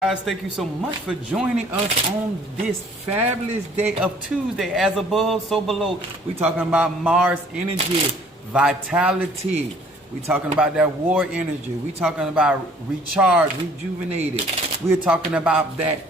Guys, thank you so much for joining us on this fabulous day of Tuesday. As above, so below. We're talking about Mars energy, vitality. We're talking about that war energy. We're talking about recharge, rejuvenated. We're talking about that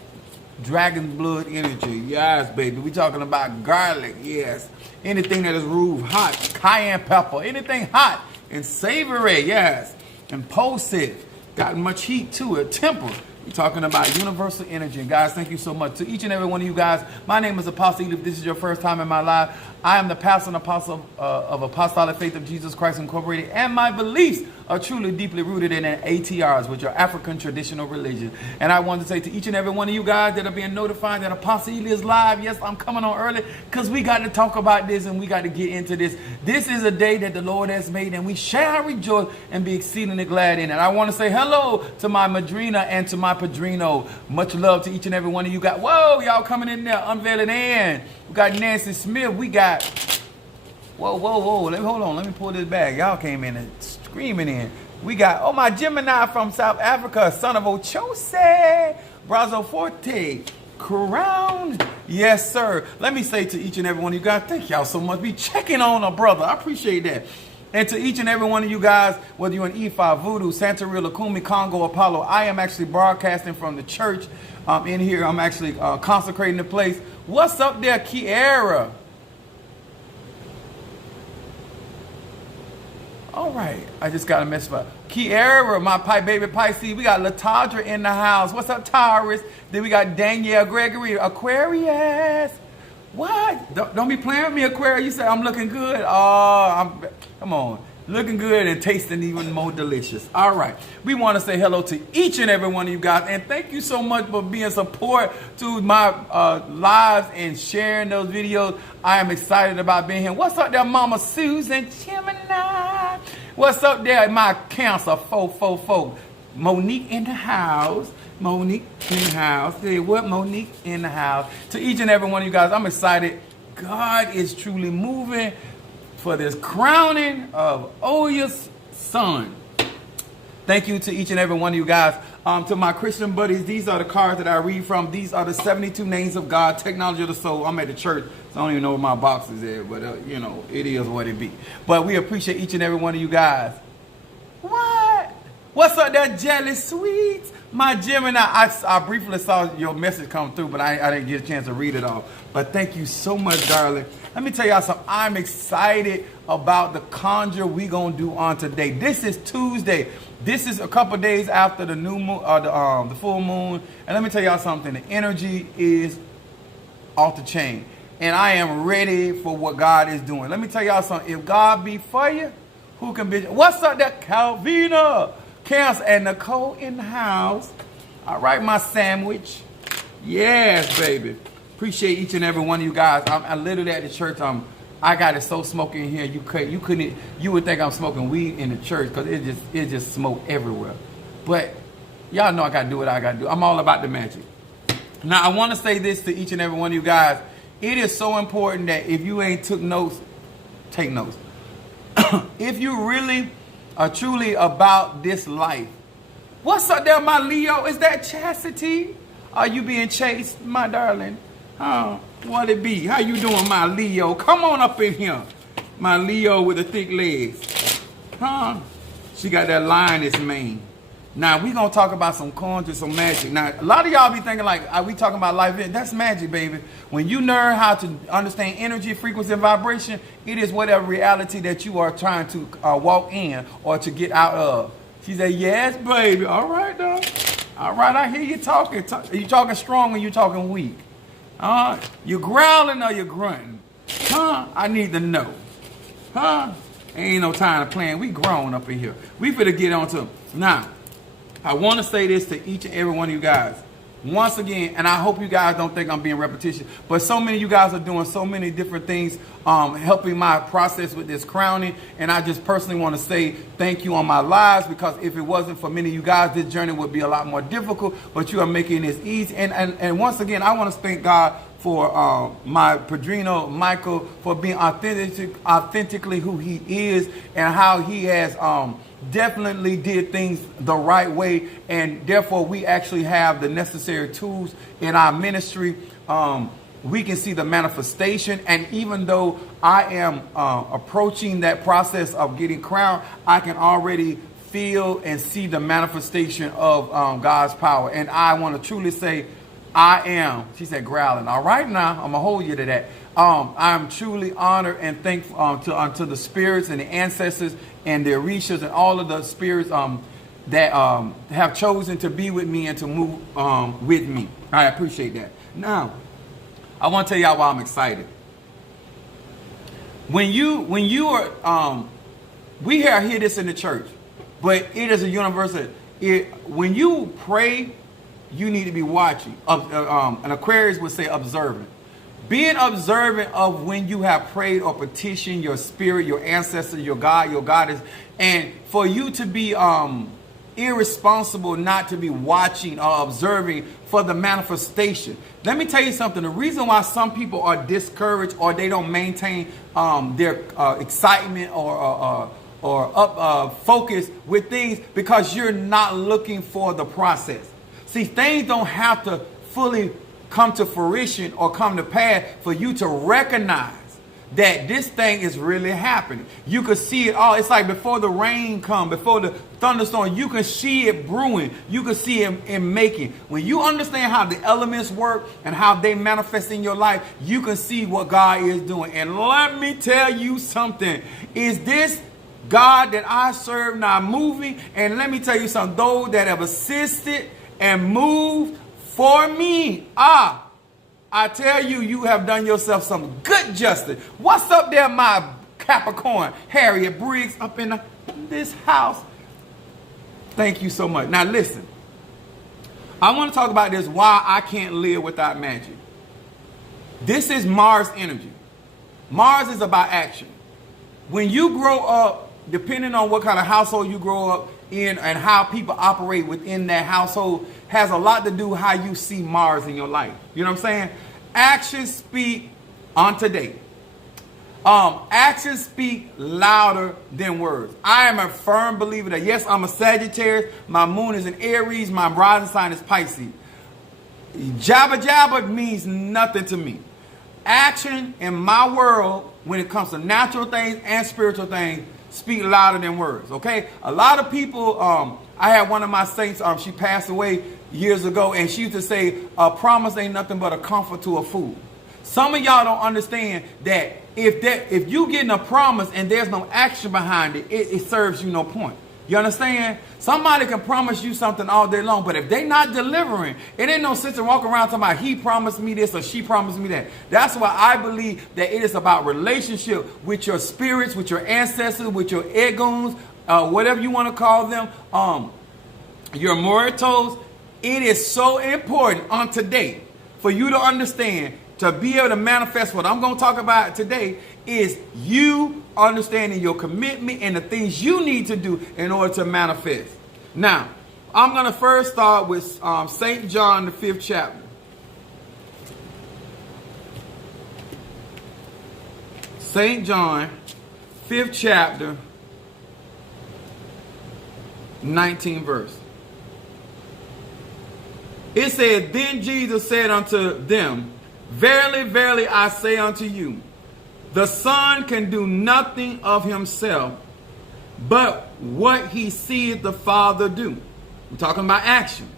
dragon blood energy. Yes, baby. We're talking about garlic. Yes. Anything that is rude, hot, cayenne pepper, anything hot and savory. Yes. Impulsive. Got much heat to it. Temper. We're talking about universal energy. And guys, thank you so much. To each and every one of you guys, my name is Apostle Ely. If this is your first time in my life, I am the pastor and apostle of Apostolic Faith of Jesus Christ Incorporated. And my beliefs are truly deeply rooted in ATRs, which are African traditional religion. And I want to say to each and every one of you guys that are being notified that Apostle Ely is live. Yes, I'm coming on early because we got to talk about this and we got to get into this. This is a day that the Lord has made and we shall rejoice and be exceedingly glad in it. I want to say hello to my madrina and to my padrino. Much love to each and every one of you guys. Whoa, y'all coming in there, unveiling Ann. We got Nancy Smith. We got, whoa. Hold on. Let me pull this back. Y'all came in and screaming in. We got, oh, my Gemini from South Africa, son of Ochose, Brazo Forte, Crown. Yes, sir. Let me say to each and every one of you guys, thank y'all so much. Be checking on a brother. I appreciate that. And to each and every one of you guys, whether you're in Ifa, Voodoo, Santeria, Lakumi, Congo, Apollo, I am actually broadcasting from the church in here. I'm actually consecrating the place. What's up there, Kiara? All right, I just got a message about Kiara, my baby Pisces. We got Latadra in the house. What's up, Taurus? Then we got Danielle Gregory, Aquarius. What? Don't be playing with me, Aquarius. You say I'm looking good. Oh, come on. Looking good and tasting even more delicious. All right. We want to say hello to each and every one of you guys. And thank you so much for being support to my lives and sharing those videos. I am excited about being here. What's up there, Mama Susan Gemini? What's up there, my Cancer 444? Monique in the house. Monique in the house. Say what? Monique in the house. To each and every one of you guys, I'm excited. God is truly moving for this crowning of Oya's son. Thank you to each and every one of you guys. To my Christian buddies, these are the cards that I read from. These are the 72 names of God, technology of the soul. I'm at the church, so I don't even know where my box is at, but you know, it is what it be. But we appreciate each and every one of you guys. What? What's up there, Jelly Sweets? My Gemini, I briefly saw your message come through, but I didn't get a chance to read it all. But thank you so much, darling. Let me tell y'all something. I'm excited about the conjure we gonna do on today. This is Tuesday. This is a couple days after the new moon, the full moon. And let me tell y'all something. The energy is off the chain, and I am ready for what God is doing. Let me tell y'all something. If God be for you, who can be? What's up, there, Calvina? Cancer and Nicole in the house. All right, my sandwich. Yes, baby. Appreciate each and every one of you guys. I literally at the church. I got it so smoky in here. You would think I'm smoking weed in the church because it just smoke everywhere. But y'all know I gotta do what I gotta do. I'm all about the magic. Now I want to say this to each and every one of you guys. It is so important that if you ain't took notes, take notes. If you really are truly about this life. What's up there, my Leo? Is that chastity? Are you being chased, my darling? What it be? How you doing, my Leo? Come on up in here. My Leo with the thick legs. She got that lioness mane. Now, we going to talk about some conjure, some magic. Now, a lot of y'all be thinking like, are we talking about life? That's magic, baby. When you learn how to understand energy, frequency, and vibration, it is whatever reality that you are trying to walk in or to get out of. She said, yes, baby. All right, though. All right, I hear you talking. You talking strong or you talking weak? You growling or you grunting? I need to know. Ain't no time to plan. We grown up in here. We finna get on to now. I want to say this to each and every one of you guys. Once again, and I hope you guys don't think I'm being repetitious, but so many of you guys are doing so many different things, helping my process with this crowning. And I just personally want to say thank you on my lives, because if it wasn't for many of you guys, this journey would be a lot more difficult, but you are making this easy. And once again, I want to thank God for my padrino, Michael, for being authentically who he is and how he has definitely did things the right way, and therefore we actually have the necessary tools in our ministry. We can see the manifestation, and even though I am approaching that process of getting crowned, I can already feel and see the manifestation of God's power. And I want to truly say, I am, she said growling. All right, now I'm gonna hold you to that. I'm truly honored and thankful unto the spirits and the ancestors and the Orishas and all of the spirits that have chosen to be with me and to move with me. I appreciate that. Now, I want to tell y'all why I'm excited. When you are, we hear this in the church, but it is a universal. When you pray, you need to be watching. An Aquarius would say observant. Being observant of when you have prayed or petitioned your spirit, your ancestors, your God, your goddess, and for you to be irresponsible not to be watching or observing for the manifestation. Let me tell you something. The reason why some people are discouraged or they don't maintain their excitement or focus with things, because you're not looking for the process. See, things don't have to fully come to fruition or come to pass for you to recognize that this thing is really happening. You can see it all. It's like before the rain comes, before the thunderstorm, you can see it brewing. You can see it in making. When you understand how the elements work and how they manifest in your life, you can see what God is doing. And let me tell you something. Is this God that I serve not moving? And let me tell you something. Those that have assisted and moved for me, I tell you, you have done yourself some good justice. What's up there, my Capricorn? Harriet Briggs up in this house. Thank you so much. Now listen, I want to talk about this, why I can't live without magic. This is Mars energy. Mars is about action. When you grow up, depending on what kind of household you grow up in and how people operate within that household, has a lot to do how you see Mars in your life. You know what I'm saying? Actions speak on today. Actions speak louder than words. I am a firm believer that, yes, I'm a Sagittarius. My moon is in Aries. My rising sign is Pisces. Jabba jabba means nothing to me. Action in my world, when it comes to natural things and spiritual things, speak louder than words. Okay? A lot of people, I had one of my saints, she passed away years ago, and she used to say, a promise ain't nothing but a comfort to a fool. Some of y'all don't understand that if you getting a promise and there's no action behind it, it serves you no point. You understand? Somebody can promise you something all day long, but if they not delivering, it ain't no sense in walking around talking about he promised me this or she promised me that. That's why I believe that it is about relationship with your spirits, with your ancestors, with your egos, whatever you want to call them, your mortals. It is so important on today for you to understand, to be able to manifest what I'm going to talk about today, is you understanding your commitment and the things you need to do in order to manifest. Now, I'm going to first start with St. John, the 5th chapter. St. John, 5th chapter, 19th verse. It said, then Jesus said unto them, verily, verily, I say unto you, the Son can do nothing of himself, but what he seeth the Father do. We're talking about action.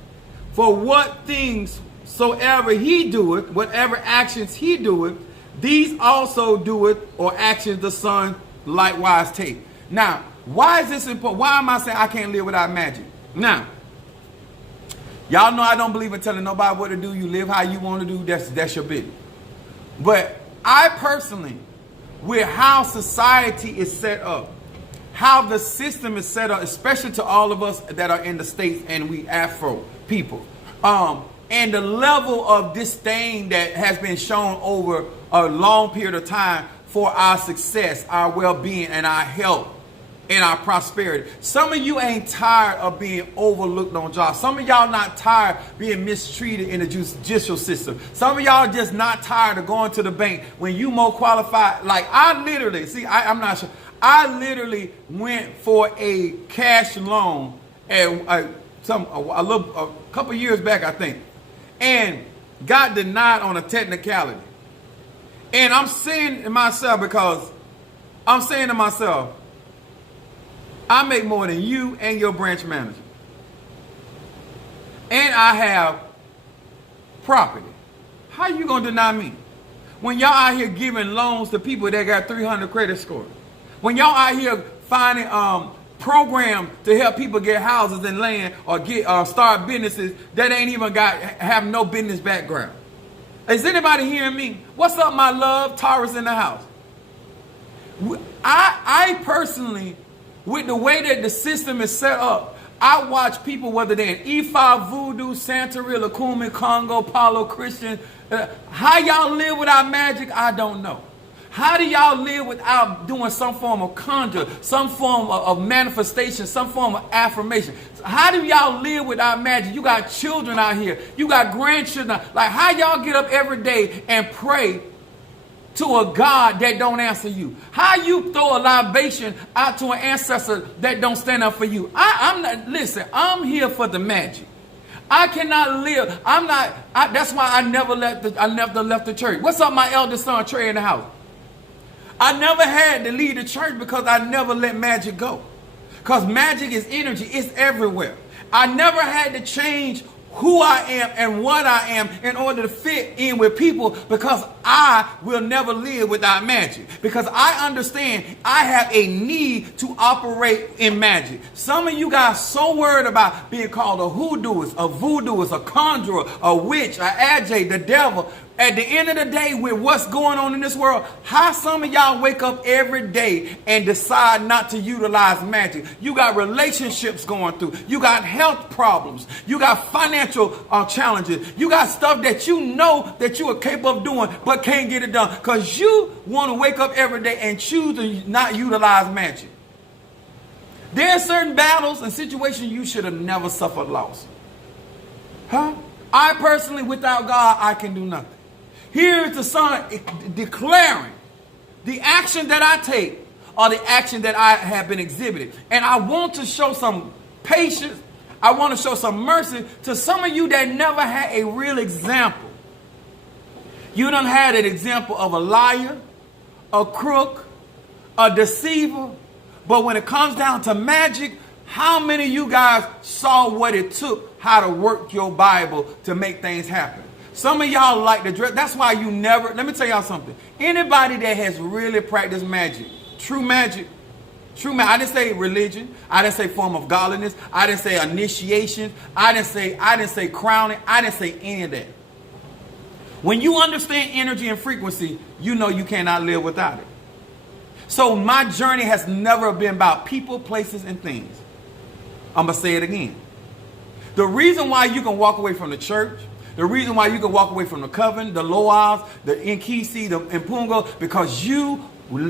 For what things soever he doeth, whatever actions he doeth, these also doeth, or actions the Son likewise take. Now, why is this important? Why am I saying I can't live without magic? Now, y'all know I don't believe in telling nobody what to do. You live how you want to do. That's your business. But I personally, with how society is set up, how the system is set up, especially to all of us that are in the States and we Afro people, and the level of disdain that has been shown over a long period of time for our success, our well-being, and our health, and our prosperity. Some of you ain't tired of being overlooked on jobs. Some of y'all not tired of being mistreated in the judicial system. Some of y'all just not tired of going to the bank when you more qualified. Like I literally, see, I'm not sure. I literally went for a cash loan and a couple years back, I think, and got denied on a technicality. And I'm saying to myself, I make more than you and your branch manager. And I have property. How you gonna deny me? When y'all out here giving loans to people that got 300 credit score. When y'all out here finding programs to help people get houses and land or get start businesses that ain't even have no business background. Is anybody hearing me? What's up, my love? Taurus in the house. I personally, with the way that the system is set up, I watch people, whether they're in E5, Voodoo, Santeria, Lukumi, Congo, Palo, Christian. How y'all live without magic, I don't know. How do y'all live without doing some form of conjure, some form of manifestation, some form of affirmation? How do y'all live without magic? You got children out here. You got grandchildren. Like, how y'all get up every day and pray to a God that don't answer you? How you throw a libation out to an ancestor that don't stand up for you? Listen, I'm here for the magic. I cannot live. That's why I never left the church. What's up, my eldest son, Trey, in the house? I never had to leave the church because I never let magic go. Because magic is energy. It's everywhere. I never had to change who I am and what I am in order to fit in with people, because I will never live without magic. Because I understand I have a need to operate in magic. Some of you guys so worried about being called a hoodooist, a voodooist, a conjurer, a witch, a ajay, the devil. At the end of the day, with what's going on in this world, how some of y'all wake up every day and decide not to utilize magic? You got relationships going through. You got health problems. You got financial challenges. You got stuff that you know that you are capable of doing but can't get it done because you want to wake up every day and choose to not utilize magic. There are certain battles and situations you should have never suffered loss. I personally, without God, I can do nothing. Here is the Son declaring the action that I take or the action that I have been exhibited. And I want to show some patience. I want to show some mercy to some of you that never had a real example. You done had an example of a liar, a crook, a deceiver. But when it comes down to magic, how many of you guys saw what it took, how to work your Bible to make things happen? Some of y'all like to dress. That's why you never, let me tell y'all something. Anybody that has really practiced magic, true magic, I didn't say religion. I didn't say form of godliness. I didn't say initiation. I didn't say crowning. I didn't say any of that. When you understand energy and frequency, you know you cannot live without it. So my journey has never been about people, places, and things. I'm going to say it again. The reason why you can walk away from the church, the reason why you can walk away from the Coven, the Loas, the Nkisi, the Mpungo, because you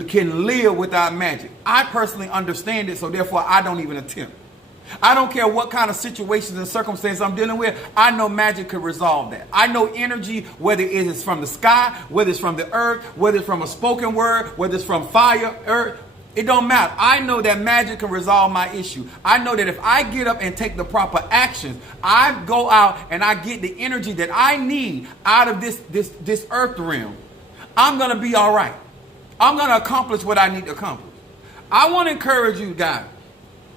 can live without magic. I personally understand it, so therefore I don't even attempt. I don't care what kind of situations and circumstances I'm dealing with. I know magic could resolve that. I know energy, whether it is from the sky, whether it's from the earth, whether it's from a spoken word, whether it's from fire, earth. It don't matter. I know that magic can resolve my issue. I know that if I get up and take the proper actions, I go out and I get the energy that I need out of this earth realm, I'm going to be all right. I'm going to accomplish what I need to accomplish. I want to encourage you guys.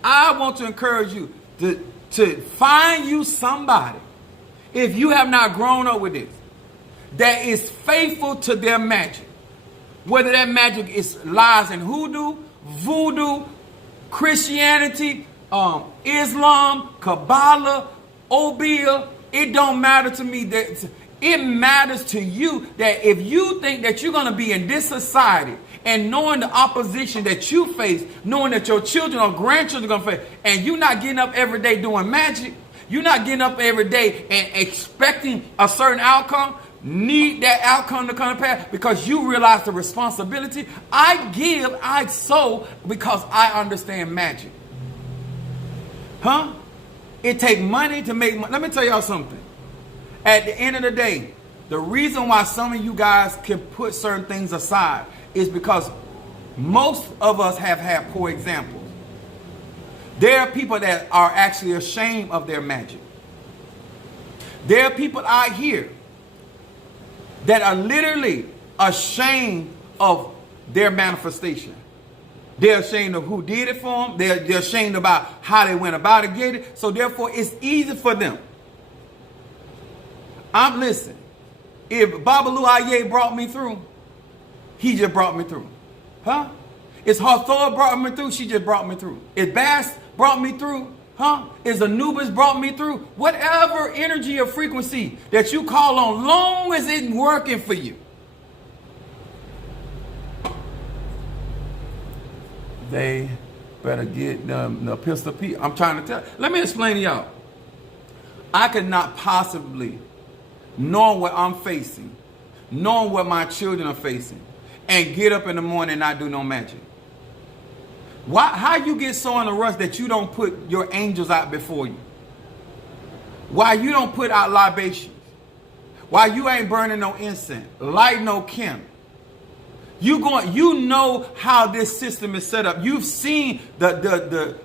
I want to encourage you to find you somebody, if you have not grown up with this, that is faithful to their magic. Whether that magic is lies in hoodoo, voodoo, Christianity, Islam, Kabbalah, Obeah, it don't matter to me. It matters to you that if you think that you're going to be in this society and knowing the opposition that you face, knowing that your children or grandchildren are going to face, and you're not getting up every day doing magic, you're not getting up every day and expecting a certain outcome, need that outcome to come to pass because you realize the responsibility. I sow because I understand magic. It takes money to make money. Let me tell y'all something. At the end of the day, the reason why some of you guys can put certain things aside is because Most of us have had poor examples. There are people that are actually ashamed of their magic. There are people out here that are literally ashamed of their manifestation. They're ashamed of who did it for them. They're ashamed about how they went about it, get it. So therefore, it's easy for them. I'm listening. If Babalu Aye brought me through, he just brought me through. Huh? If Hathor brought me through, she just brought me through. If Bass brought me through, huh? If Anubis brought me through, whatever energy or frequency that you call on, long as it's working for you. They better get the pistol P. I'm trying to tell. Let me explain to y'all. I could not possibly, knowing what I'm facing, knowing what my children are facing, and get up in the morning and not do no magic. Why? How you get so in a rush that you don't put your angels out before you? Why you don't put out libations? Why you ain't burning no incense, light no candle? You know how this system is set up. You've seen the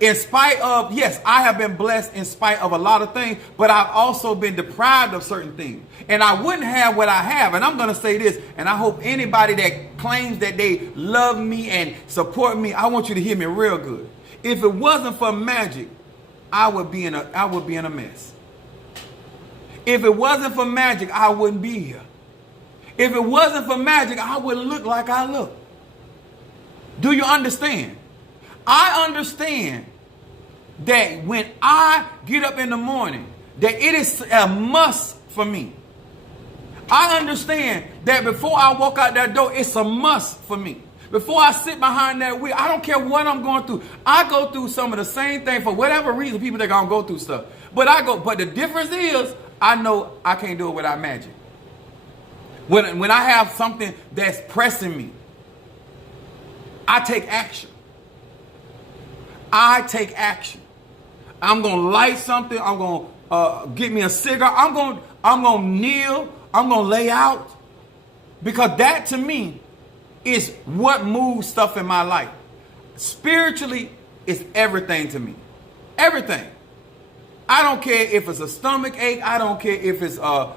in spite of, yes, I have been blessed in spite of a lot of things, but I've also been deprived of certain things. And I wouldn't have what I have. And I'm going to say this, and I hope anybody that claims that they love me and support me, I want you to hear me real good. If it wasn't for magic, I would be in a mess. If it wasn't for magic, I wouldn't be here. If it wasn't for magic, I wouldn't look like I look. Do you understand? I understand that when I get up in the morning, that it is a must for me. I understand that before I walk out that door, it's a must for me. Before I sit behind that wheel, I don't care what I'm going through. I go through some of the same thing for whatever reason. People that gonna go through stuff, but the difference is I know I can't do it without magic. When I have something that's pressing me, I take action. I take action. I'm gonna light something. I'm gonna get me a cigar. I'm gonna kneel. I'm gonna lay out, because that to me is what moves stuff in my life. Spiritually, it's everything to me. Everything. I don't care if it's a stomach ache. I don't care if it's a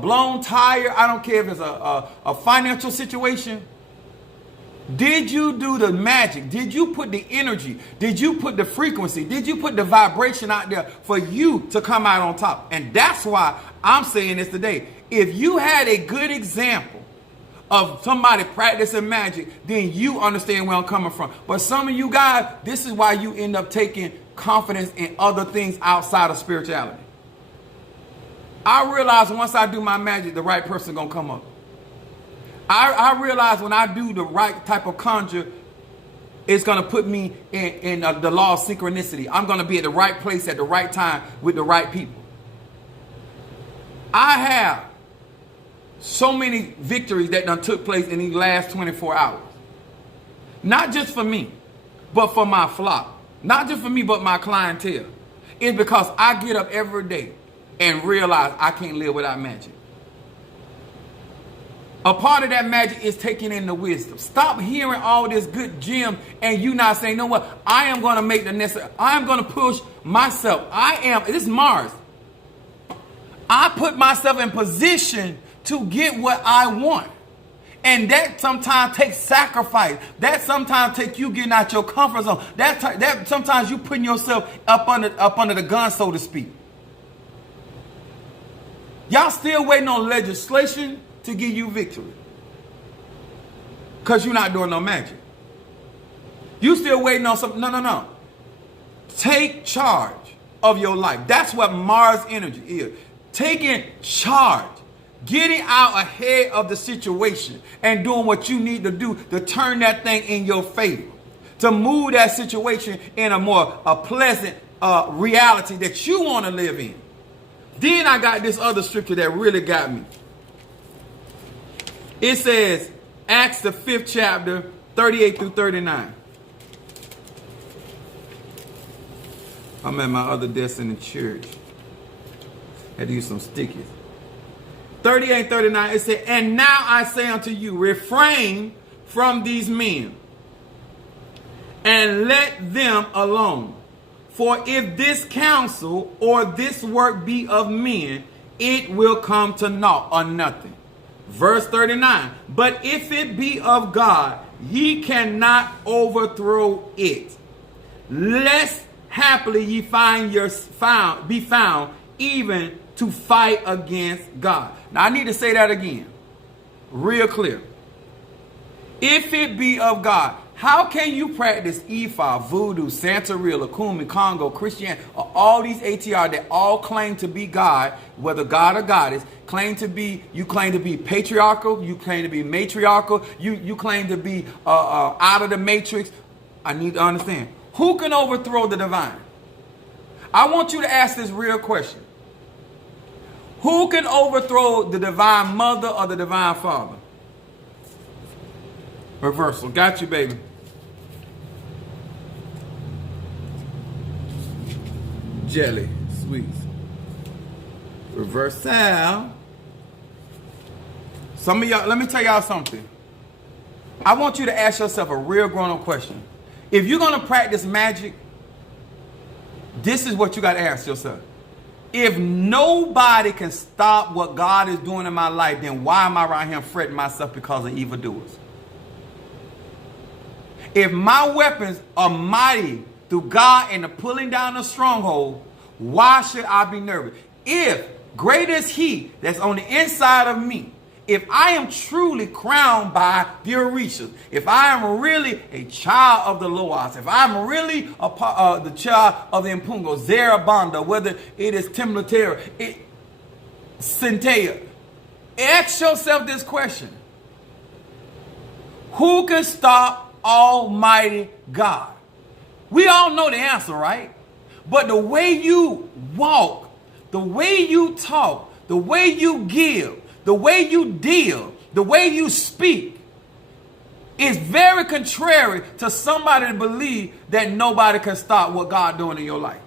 blown tire. I don't care if it's a financial situation. Did you do the magic? Did you put the energy? Did you put the frequency? Did you put the vibration out there for you to come out on top? And that's why I'm saying this today. If you had a good example of somebody practicing magic, then you understand where I'm coming from. But some of you guys, this is why you end up taking confidence in other things outside of spirituality. I realize once I do my magic, the right person gonna come up. I realize when I do the right type of conjure, it's going to put me in the law of synchronicity. I'm going to be at the right place at the right time with the right people. I have so many victories that done took place in these last 24 hours. Not just for me, but for my flock. Not just for me, but my clientele. It's because I get up every day and realize I can't live without magic. A part of that magic is taking in the wisdom. Stop hearing all this good gem and you not saying, you know what? I am going to make the necessary. I am going to push myself. This is Mars. I put myself in position to get what I want. And that sometimes takes sacrifice. That sometimes takes you getting out your comfort zone. That sometimes you putting yourself up under the gun, so to speak. Y'all still waiting on legislation to give you victory, because you're not doing no magic. You still waiting on something. No. Take charge of your life. That's what Mars energy is. Taking charge. Getting out ahead of the situation and doing what you need to do to turn that thing in your favor. To move that situation in a pleasant reality that you want to live in. Then I got this other scripture that really got me. It says, Acts the 5th chapter, 38 through 39. I'm at my other desk in the church. Had to use some stickies. 38, 39, it said, and now I say unto you, refrain from these men, and let them alone. For if this counsel or this work be of men, it will come to naught or nothing. Verse 39. But if it be of God, ye cannot overthrow it, lest haply ye be found even to fight against God. Now I need to say that again, real clear. If it be of God, how can you practice Ifa, Voodoo, Santeria, Lakumi, Congo, Christianity, all these ATR that all claim to be God, whether God or goddess, you claim to be patriarchal, you claim to be matriarchal, you claim to be out of the matrix. I need to understand. Who can overthrow the divine? I want you to ask this real question. Who can overthrow the divine mother or the divine father? Reversal. Got you, baby. Jelly. Sweets. Reversal. Some of y'all, let me tell y'all something. I want you to ask yourself a real grown-up question. If you're going to practice magic, this is what you got to ask yourself. If nobody can stop what God is doing in my life, then why am I right here fretting myself because of evildoers? If my weapons are mighty through God and the pulling down the stronghold, why should I be nervous? If great is He that's on the inside of me, if I am truly crowned by the Orishas, if I am really a child of the Loas, if I'm really the child of the Impungo, Zarabanda, whether it is Timlatera, Centea, ask yourself this question. Who can stop Almighty God? We all know the answer, right? But the way you walk, the way you talk, the way you give, the way you deal, the way you speak is very contrary to somebody to believe that nobody can stop what God doing in your life.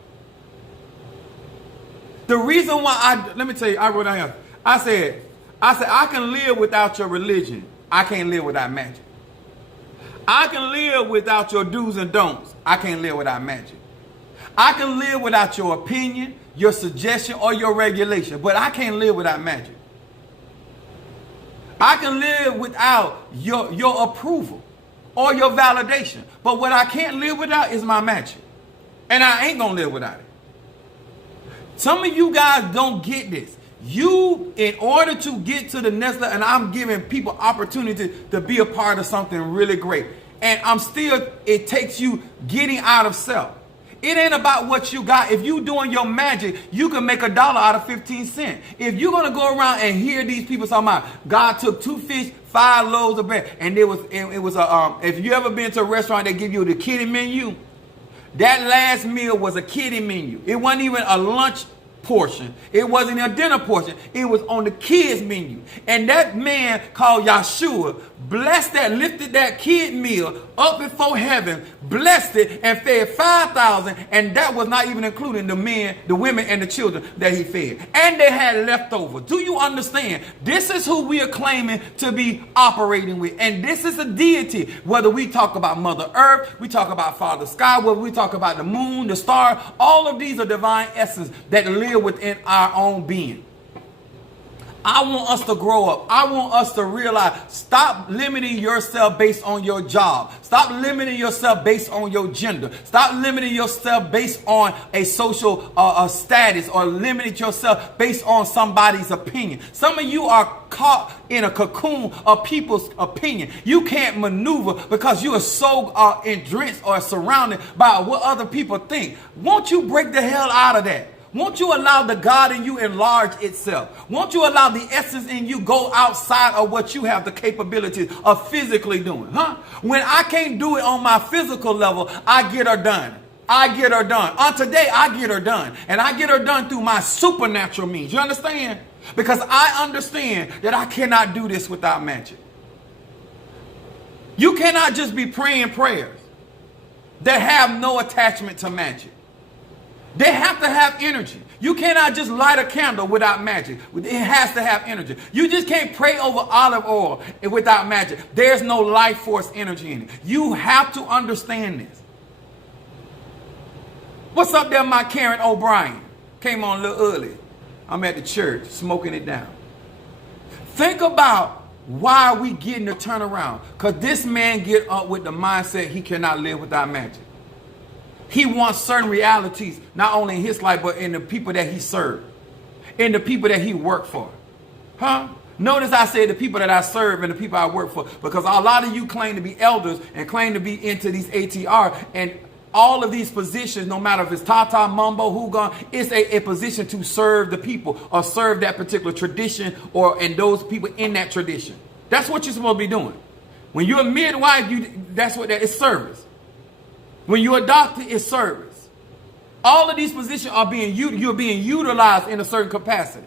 The reason why let me tell you, I wrote down here. I said, I can live without your religion. I can't live without magic. I can live without your do's and don'ts. I can't live without magic. I can live without your opinion, your suggestion, or your regulation, but I can't live without magic. I can live without your approval or your validation, but what I can't live without is my magic, and I ain't gonna live without it. Some of you guys don't get this. You, in order to get to the next level, and I'm giving people opportunity to be a part of something really great. And it takes you getting out of self. It ain't about what you got. If you doing your magic, you can make $1 out of 15 cents. If you're going to go around and hear these people talking about God took 2 fish, 5 loaves of bread, and it was if you ever been to a restaurant, they give you the kiddie menu. That last meal was a kiddie menu. It wasn't even a lunch portion. It wasn't a dinner portion. It was on the kids menu. And that man called Yahshua blessed that, lifted that kid meal up before heaven, blessed it, and fed 5,000. And that was not even including the men, the women, and the children that he fed. And they had leftover. Do you understand? This is who we are claiming to be operating with. And this is a deity. Whether we talk about Mother Earth, we talk about Father Sky, whether we talk about the moon, the star, all of these are divine essence that live within our own being. I want us to grow up. I want us to realize, stop limiting yourself based on your job. Stop limiting yourself based on your gender. Stop limiting yourself based on a social status, or limiting yourself based on somebody's opinion. Some of you are caught in a cocoon of people's opinion. You can't maneuver because you are so drenched or surrounded by what other people think. Won't you break the hell out of that? Won't you allow the God in you enlarge itself? Won't you allow the essence in you go outside of what you have the capability of physically doing? When I can't do it on my physical level, I get her done. I get her done. On today, I get her done. And I get her done through my supernatural means. You understand? Because I understand that I cannot do this without magic. You cannot just be praying prayers that have no attachment to magic. They have to have energy. You cannot just light a candle without magic. It has to have energy. You just can't pray over olive oil without magic. There's no life force energy in it. You have to understand this. What's up there, my Karen O'Brien? Came on a little early. I'm at the church smoking it down. Think about why we getting the turnaround. Because this man get up with the mindset he cannot live without magic. He wants certain realities, not only in his life, but in the people that he served, in the people that he worked for. Huh? Notice I said the people that I serve and the people I work for, because a lot of you claim to be elders and claim to be into these ATR, and all of these positions, no matter if it's Tata, Mumbo, Hugon, it's a position to serve the people or serve that particular tradition and those people in that tradition. That's what you're supposed to be doing. When you're a midwife, that's what that is, service. When you're a doctor, it's service. All of these positions are you're being utilized in a certain capacity.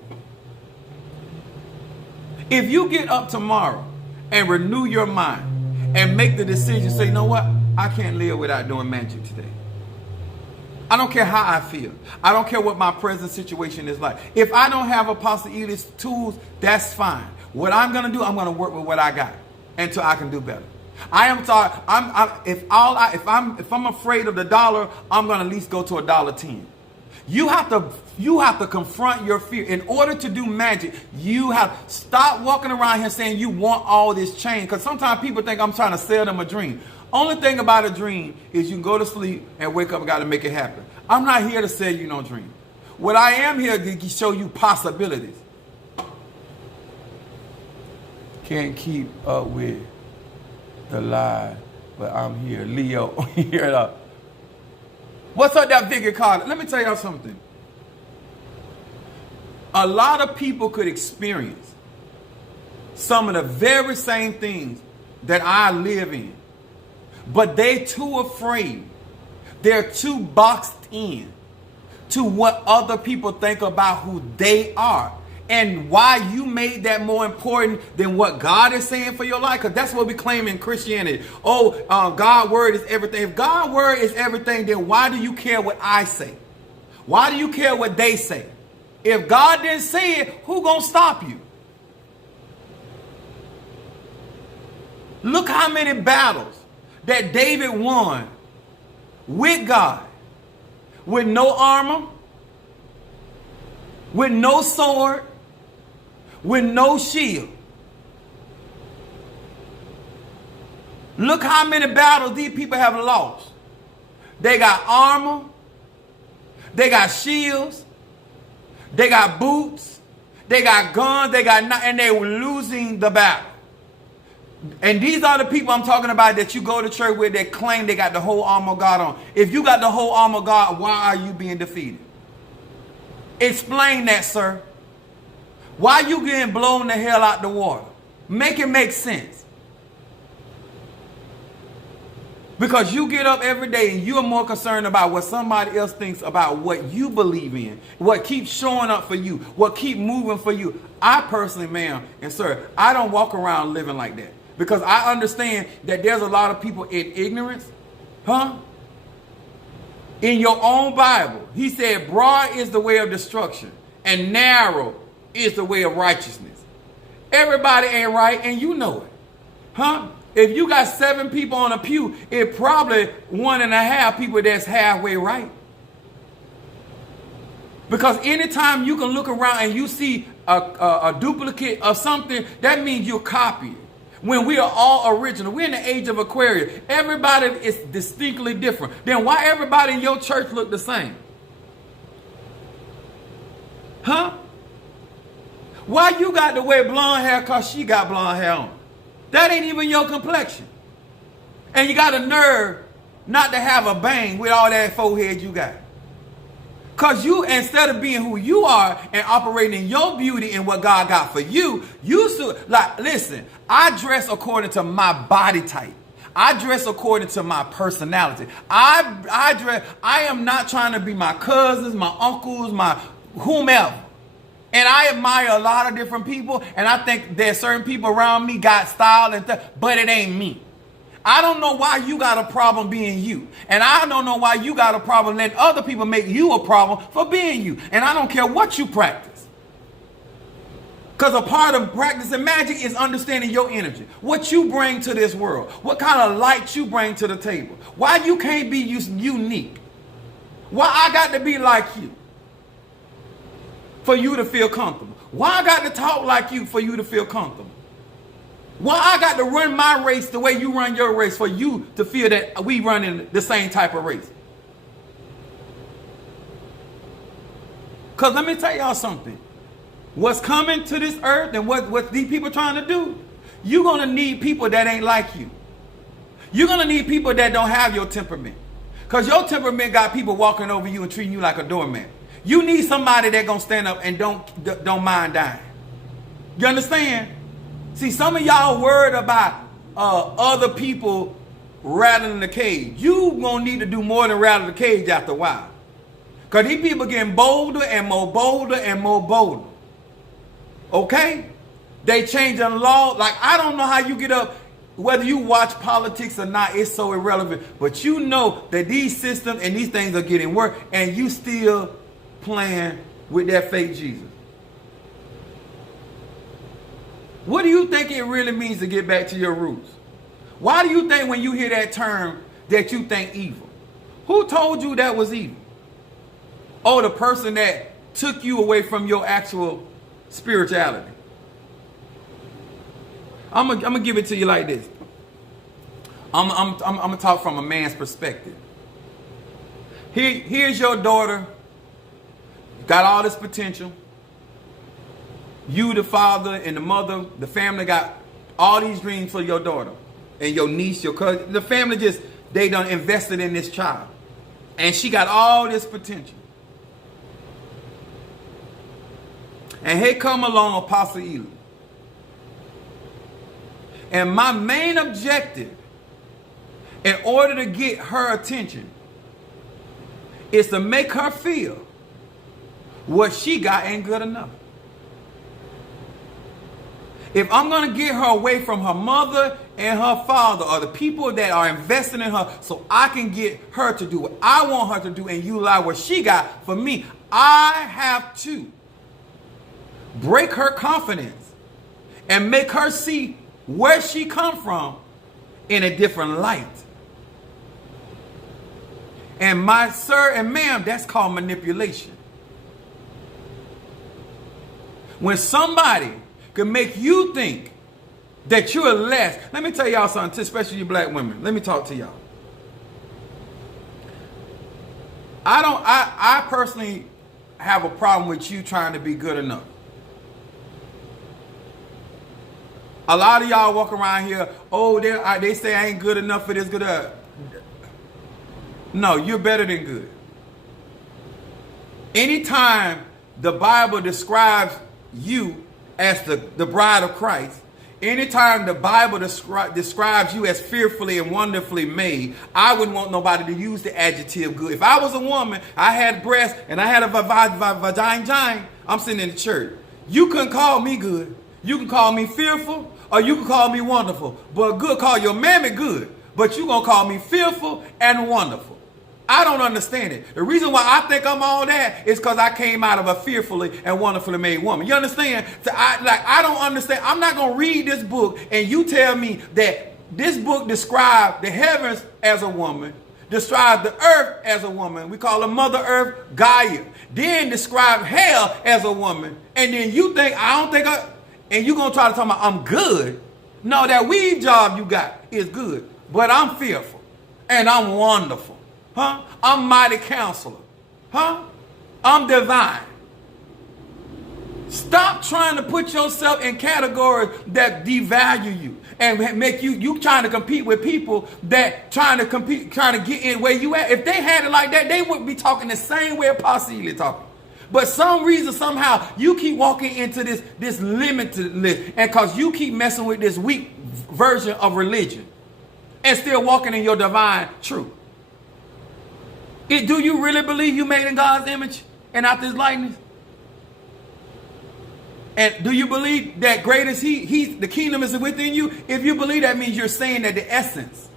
If you get up tomorrow and renew your mind and make the decision, say, you know what? I can't live without doing magic today. I don't care how I feel. I don't care what my present situation is like. If I don't have Apostle Eli's tools, that's fine. What I'm going to do, I'm going to work with what I got until I can do better. I am sorry. If I'm afraid of the dollar, I'm going to at least go to $1.10. You have to confront your fear. In order to do magic, you have stop walking around here saying you want all this change. Because sometimes people think I'm trying to sell them a dream. Only thing about a dream is you can go to sleep and wake up and got to make it happen. I'm not here to sell you no dream. What I am here to show you possibilities. Can't keep up with the lie, but I'm here. Leo, hear it up. What's up, that Vicky Carter? Let me tell y'all something. A lot of people could experience some of the very same things that I live in, but they too afraid. They're too boxed in to what other people think about who they are. And why you made that more important than what God is saying for your life. Because that's what we claim in Christianity. God's word is everything. If God's word is everything, then why do you care what I say? Why do you care what they say? If God didn't say it, who gonna stop you? Look how many battles that David won with God. With no armor. With no sword. With no shield. Look how many battles these people have lost. They got armor. They got shields. They got boots. They got guns. And they were losing the battle. And these are the people I'm talking about that you go to church with that claim they got the whole armor of God on. If you got the whole armor of God, why are you being defeated? Explain that, sir. Why you getting blown the hell out the water? Make it make sense. Because you get up every day and you are more concerned about what somebody else thinks about what you believe in. What keeps showing up for you. What keep moving for you. I personally, ma'am and sir, I don't walk around living like that. Because I understand that there's a lot of people in ignorance. Huh? In your own Bible, he said, broad is the way of destruction and narrow is the way of righteousness. Everybody ain't right and you know it. Huh? If you got 7 people on a pew, it probably 1.5 people that's halfway right. Because anytime you can look around and you see a duplicate of something, that means you're copying. When we are all original, we're in the age of Aquarius. Everybody is distinctly different. Then why everybody in your church look the same? Huh? Why you got to wear blonde hair because she got blonde hair on? That ain't even your complexion. And you got a nerve not to have a bang with all that forehead you got. Because you, instead of being who you are and operating in your beauty and what God got for you, listen, I dress according to my body type. I dress according to my personality. I am not trying to be my cousins, my uncles, my whomever. And I admire a lot of different people. And I think there's certain people around me got style and stuff, but it ain't me. I don't know why you got a problem being you. And I don't know why you got a problem letting other people make you a problem for being you. And I don't care what you practice. Because a part of practicing magic is understanding your energy. What you bring to this world. What kind of light you bring to the table. Why you can't be unique. Why I got to be like you. For you to feel comfortable. Why I got to talk like you for you to feel comfortable. Why I got to run my race the way you run your race for you to feel that we running the same type of race. Because let me tell y'all something. What's coming to this earth and what these people trying to do, you're going to need people that ain't like you. You're going to need people that don't have your temperament. Because your temperament got people walking over you and treating you like a doormat. You need somebody that going to stand up and don't mind dying. You understand? See, some of y'all worried about other people rattling the cage. You going to need to do more than rattle the cage after a while. Because these people getting bolder and more bolder and more bolder. Okay? They changing the law. Like, I don't know how you get up, whether you watch politics or not, it's so irrelevant. But you know that these systems and these things are getting worse, and you still playing with that fake Jesus. What do you think it really means to get back to your roots? Why do you think when you hear that term that you think evil? Who told you that was evil? Oh, the person that took you away from your actual spirituality. I'm gonna give it to you like this. I'm gonna talk from a man's perspective. Here's your daughter. Got all this potential. You, the father, and the mother, the family got all these dreams for your daughter and your niece, your cousin. The family they done invested in this child. And she got all this potential. And here come along Apostle Ely. And my main objective, in order to get her attention, is to make her feel what she got ain't good enough. If I'm going to get her away from her mother and her father, or the people that are investing in her, so I can get her to do what I want her to do and utilize what she got for me, I have to break her confidence and make her see where she come from in a different light. And my sir and ma'am, that's called manipulation. When somebody can make you think that you're less. Let me tell y'all something, especially you black women. Let me talk to y'all. I personally have a problem with you trying to be good enough. A lot of y'all walk around here, oh, they say I ain't good enough for this, good enough. No, you're better than good. Anytime the Bible describes you as the bride of Christ, anytime the Bible describes you as fearfully and wonderfully made, I wouldn't want nobody to use the adjective good. If I was a woman, I had breasts, and I had a vagina, I'm sitting in the church. You couldn't call me good. You can call me fearful, or you can call me wonderful. But good, call your mammy good. But you going to call me fearful and wonderful. I don't understand it. The reason why I think I'm all that is because I came out of a fearfully and wonderfully made woman. You understand? So I don't understand. I'm not going to read this book and you tell me that this book describes the heavens as a woman, describes the earth as a woman. We call her Mother Earth Gaia. Then describe hell as a woman. And then you think, and you're going to try to tell me I'm good. No, that weed job you got is good. But I'm fearful. And I'm wonderful. Huh? I'm mighty counselor. Huh? I'm divine. Stop trying to put yourself in categories that devalue you and make you trying to compete with people that trying to get in where you at. If they had it like that, they wouldn't be talking the same way Apostle Ely talking. But some reason, somehow, you keep walking into this limited list, and because you keep messing with this weak version of religion and still walking in your divine truth. Do you really believe you made in God's image and after his likeness? And do you believe that great is he? The kingdom is within you? If you believe, that means you're saying that the essence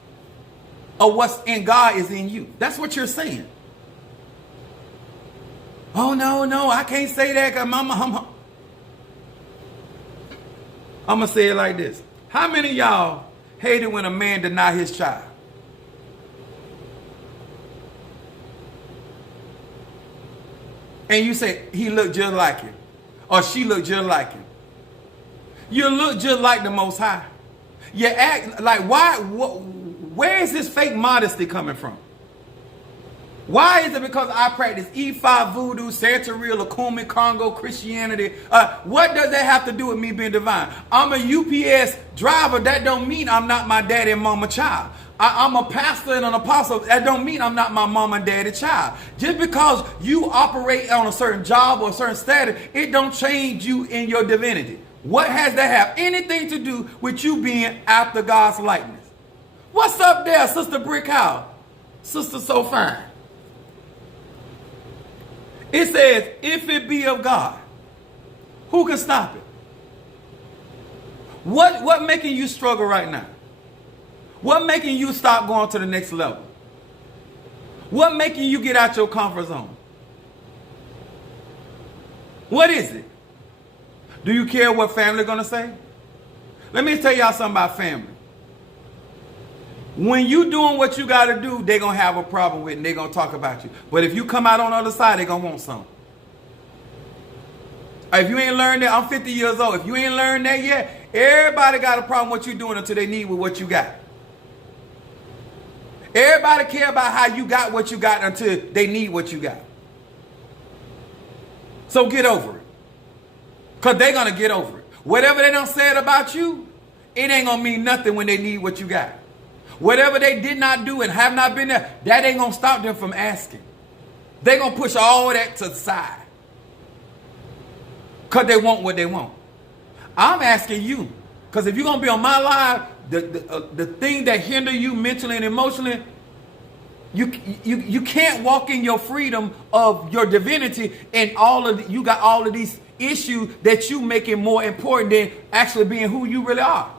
of what's in God is in you. That's what you're saying. Oh, no, I can't say that because I'm going to say it like this. How many of y'all hate it when a man deny his child? And you say, he looked just like him. Or she looked just like him. You look just like the Most High. You act like, where is this fake modesty coming from? Why is it because I practice E5 voodoo, Santeria, Lakumi, Congo, Christianity? What does that have to do with me being divine? I'm a UPS driver. That don't mean I'm not my daddy and mama child. I'm a pastor and an apostle. That don't mean I'm not my mama and daddy child. Just because you operate on a certain job or a certain status, it don't change you in your divinity. What has that have anything to do with you being after God's likeness? What's up there, Sister Brick House? Sister So Fine. It says, if it be of God, who can stop it? What making you struggle right now? What making you stop going to the next level? What making you get out your comfort zone? What is it? Do you care what family going to say? Let me tell y'all something about family. When you doing what you got to do, they're going to have a problem with it and they're going to talk about you. But if you come out on the other side, they're going to want something. If you ain't learned that, I'm 50 years old. If you ain't learned that yet, everybody got a problem with what you're doing until they need with what you got. Everybody care about how you got what you got until they need what you got. So get over it. Because they're going to get over it. Whatever they done said about you, it ain't going to mean nothing when they need what you got. Whatever they did not do and have not been there, that ain't going to stop them from asking. They're going to push all that to the side. Because they want what they want. I'm asking you, because if you're going to be on my live, the thing that hinder you mentally and emotionally, you can't walk in your freedom of your divinity and you got all of these issues that you make it more important than actually being who you really are.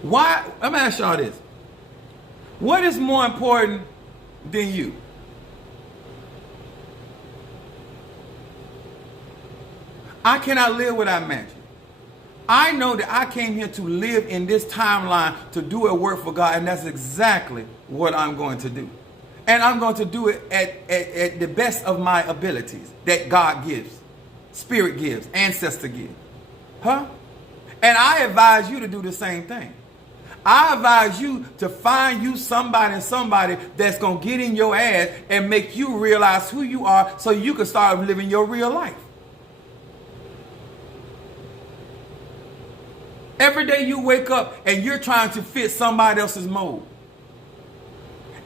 Why? Let me ask y'all this. What is more important than you? I cannot live without magic. I know that I came here to live in this timeline to do a work for God, and that's exactly what I'm going to do. And I'm going to do it at the best of my abilities that God gives, Spirit gives, Ancestor gives. Huh? And I advise you to do the same thing. I advise you to find you somebody that's going to get in your ass and make you realize who you are so you can start living your real life. Every day you wake up and you're trying to fit somebody else's mold.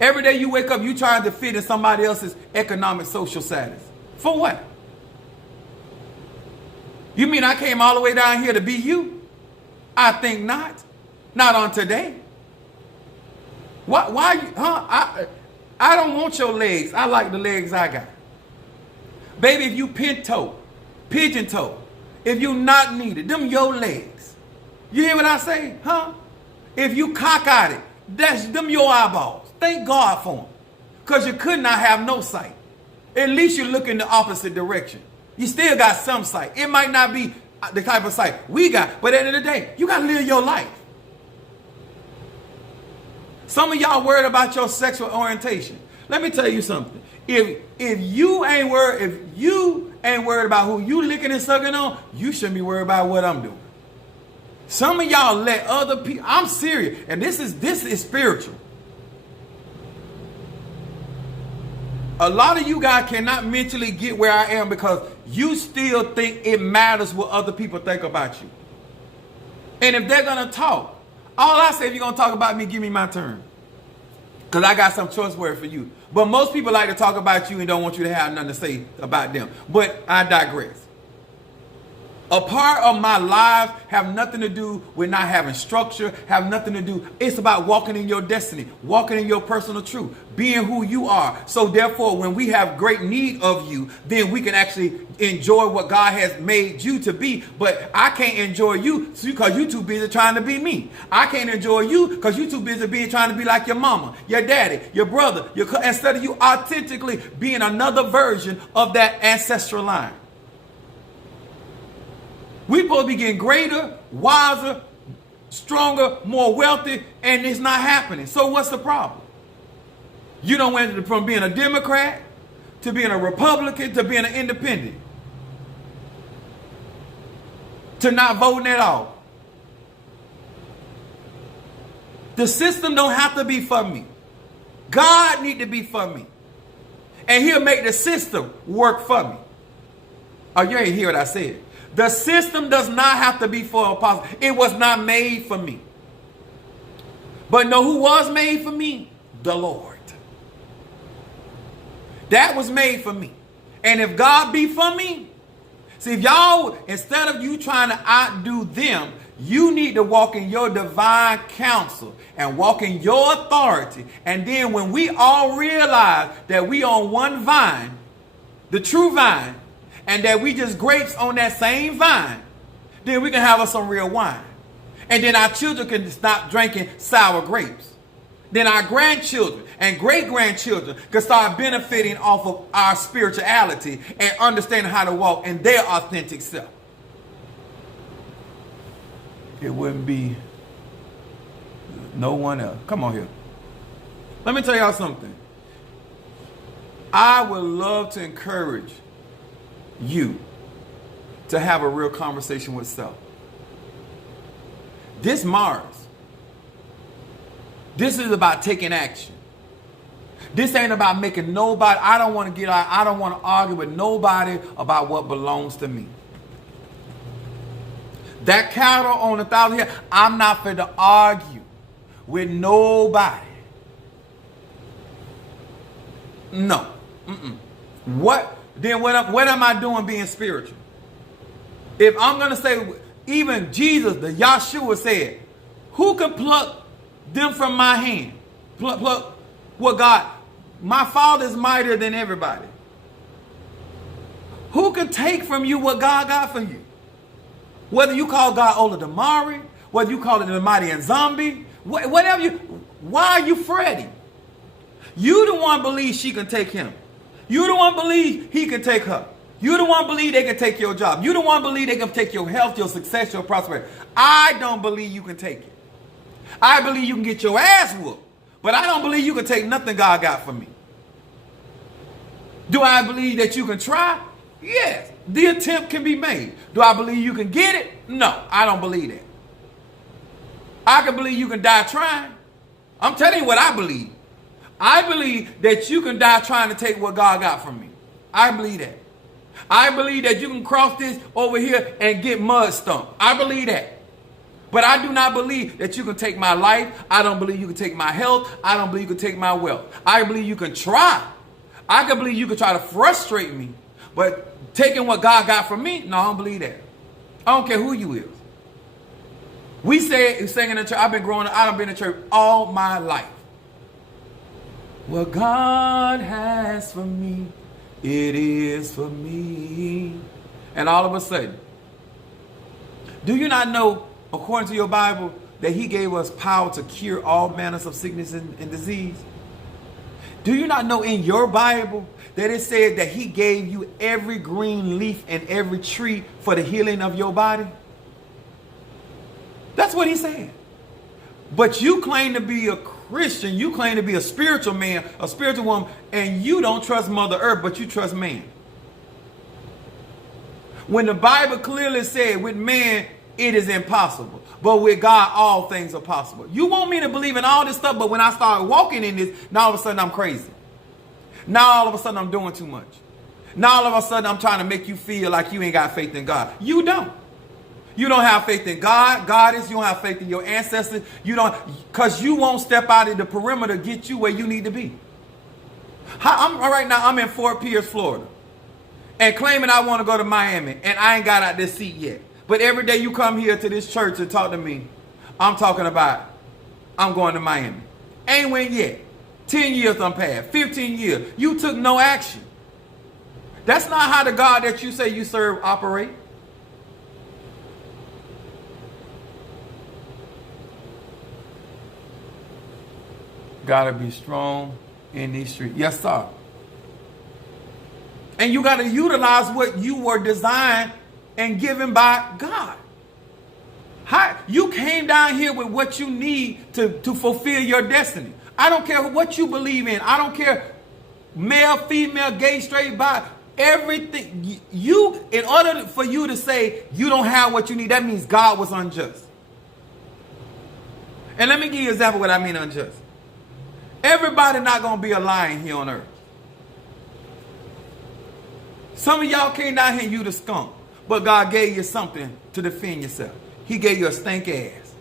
Every day you wake up, you're trying to fit in somebody else's economic, social status. For what? You mean I came all the way down here to be you? I think not. Not on today. Why you, huh? I don't want your legs. I like the legs I got. Baby, if you pinto, pigeon toe, if you not needed, them your legs. You hear what I say? Huh? If you cockeyed it, that's them your eyeballs. Thank God for them. Because you could not have no sight. At least you look in the opposite direction. You still got some sight. It might not be the type of sight we got, but at the end of the day, you got to live your life. Some of y'all worried about your sexual orientation. Let me tell you something. If you ain't worried about who you licking and sucking on, you shouldn't be worried about what I'm doing. Some of y'all let other people, I'm serious, and this is spiritual. A lot of you guys cannot mentally get where I am because you still think it matters what other people think about you. And if they're going to talk, all I say, if you're going to talk about me, give me my turn. Because I got some choice word for you. But most people like to talk about you and don't want you to have nothing to say about them. But I digress. A part of my life have nothing to do with not having structure, have nothing to do. It's about walking in your destiny, walking in your personal truth, being who you are. So therefore, when we have great need of you, then we can actually enjoy what God has made you to be. But I can't enjoy you because you're too busy trying to be me. I can't enjoy you because you're too busy trying to be like your mama, your daddy, your brother, instead of you authentically being another version of that ancestral line. We're supposed to be getting greater, wiser, stronger, more wealthy, and it's not happening. So what's the problem? You don't went from being a Democrat to being a Republican to being an independent to not voting at all. The system don't have to be for me. God need to be for me. And he'll make the system work for me. Oh, you ain't hear what I said. The system does not have to be for apostles. It was not made for me. But know who was made for me? The Lord. That was made for me. And if God be for me, see, if y'all, instead of you trying to outdo them, you need to walk in your divine counsel and walk in your authority. And then when we all realize that we on one vine, the true vine, and that we just grapes on that same vine, then we can have us some real wine. And then our children can stop drinking sour grapes. Then our grandchildren and great-grandchildren can start benefiting off of our spirituality and understanding how to walk in their authentic self. It wouldn't be no one else. Come on here. Let me tell y'all something. I would love to encourage you to have a real conversation with self. This Mars, this is about taking action. This ain't about making nobody, I don't want to argue with nobody about what belongs to me. That cattle on 1,000 here, I'm not fit to argue with nobody. No. What am I doing being spiritual? If I'm going to say, even Jesus, the Yahshua said, who can pluck them from my hand? Pluck what God, my Father is mightier than everybody. Who can take from you what God got for you? Whether you call God Oladamari, whether you call it the mighty and zombie, whatever why are you fretting? You the one believe she can take him. You the one believe he can take her. You the one believe they can take your job. You the one believe they can take your health, your success, your prosperity. I don't believe you can take it. I believe you can get your ass whooped, but I don't believe you can take nothing God got for me. Do I believe that you can try? Yes. The attempt can be made. Do I believe you can get it? No, I don't believe that. I can believe you can die trying. I'm telling you what I believe. I believe that you can die trying to take what God got from me. I believe that. I believe that you can cross this over here and get mud stumped. I believe that. But I do not believe that you can take my life. I don't believe you can take my health. I don't believe you can take my wealth. I believe you can try. I can believe you can try to frustrate me. But taking what God got from me, no, I don't believe that. I don't care who you is. We say, singing in church, I've been in church all my life. What God has for me, it is for me. And all of a sudden, do you not know, according to your Bible, that he gave us power to cure all manners of sickness and disease? Do you not know in your Bible that it said that he gave you every green leaf and every tree for the healing of your body? That's what he said. But you claim to be a Christian, you claim to be a spiritual man, a spiritual woman, and you don't trust Mother Earth, but you trust man. When the Bible clearly said with man, it is impossible. But with God, all things are possible. You want me to believe in all this stuff, but when I start walking in this, now all of a sudden I'm crazy. Now all of a sudden I'm doing too much. Now all of a sudden I'm trying to make you feel like you ain't got faith in God. You don't. You don't have faith in God, Goddess. You don't have faith in your ancestors. You don't, because you won't step out of the perimeter to get you where you need to be. Right now I'm in Fort Pierce, Florida. and claiming I want to go to Miami, and I ain't got out this seat yet. But every day you come here to this church and talk to me, I'm talking about I'm going to Miami. Ain't went yet. 10 years done passed. 15 years. You took no action. That's not how the God that you say you serve operate. Gotta be strong in these streets. Yes, sir. And you gotta utilize what you were designed and given by God. How, you came down here with what you need to fulfill your destiny. I don't care what you believe in. I don't care male, female, gay, straight, bi, everything. You, in order for you to say you don't have what you need, that means God was unjust. And let me give you an example of what I mean unjust. Everybody not going to be a lion here on earth. Some of y'all came down here and you the skunk. But God gave you something to defend yourself. He gave you a stink ass.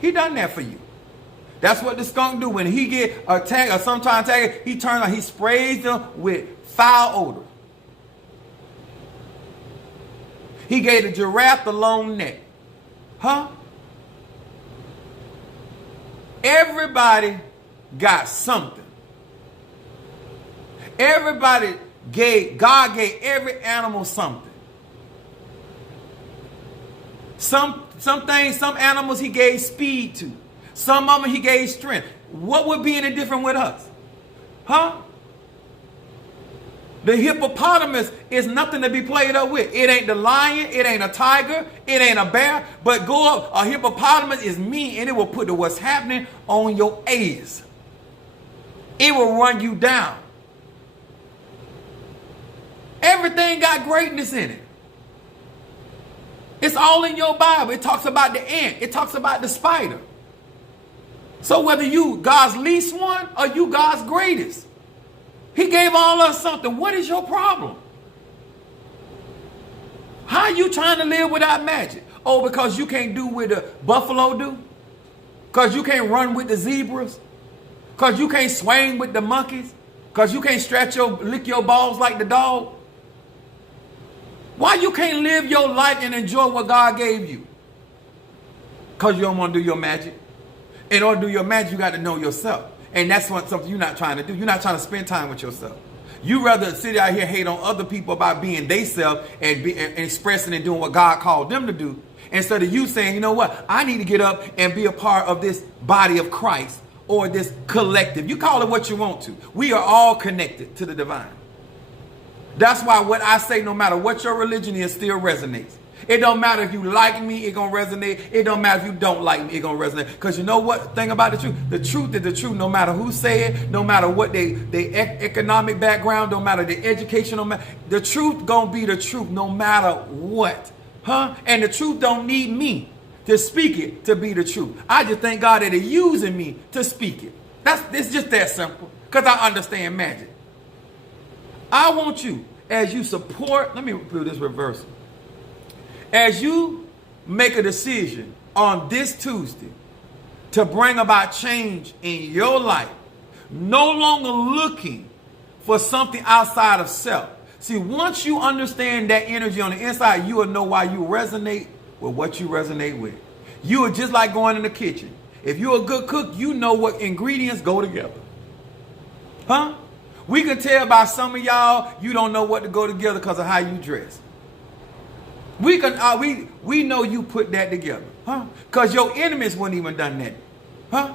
He done that for you. That's what the skunk do. When he get attacked or sometimes attacked, he turns on, he sprays them with foul odor. He gave the giraffe the long neck. Huh? Everybody got something. God gave every animal something. Some things, some animals he gave speed to. Some of them he gave strength. What would be any different with us? Huh? The hippopotamus is nothing to be played up with. It ain't the lion. It ain't a tiger. It ain't a bear. But go up, a hippopotamus is mean and it will put what's happening on your ass. It will run you down. Everything got greatness in it. It's all in your Bible. It talks about the ant. It talks about the spider. So whether you God's least one or you God's greatest, he gave all us something. What is your problem? How are you trying to live without magic? Oh, because you can't do what the buffalo do? Because you can't run with the zebras? Because you can't swing with the monkeys? Because you can't lick your balls like the dog? Why you can't live your life and enjoy what God gave you? Because you don't want to do your magic. In order to do your magic, you got to know yourself. And that's something you're not trying to do. You're not trying to spend time with yourself. You rather sit out here hate on other people about being they self and expressing and doing what God called them to do. Instead of you saying, you know what, I need to get up and be a part of this body of Christ or this collective. You call it what you want to. We are all connected to the divine. That's why what I say, no matter what your religion is, still resonates. It don't matter if you like me, it gonna resonate. It don't matter if you don't like me, it gonna resonate. Because you know what thing about the truth? The truth is the truth, no matter who say it, no matter what their economic background, no matter their education, no matter, the truth gonna be the truth no matter what. Huh? And the truth don't need me to speak it to be the truth. I just thank God that He's using me to speak it. It's just that simple. Because I understand magic. I want you, as you support, let me do this reversal. As you make a decision on this Tuesday to bring about change in your life, no longer looking for something outside of self. See, once you understand that energy on the inside, you will know why you resonate with what you resonate with. You are just like going in the kitchen. If you're a good cook, you know what ingredients go together. Huh? We can tell by some of y'all, you don't know what to go together because of how you dress. We know you put that together, huh? Because your enemies wouldn't even done that, huh?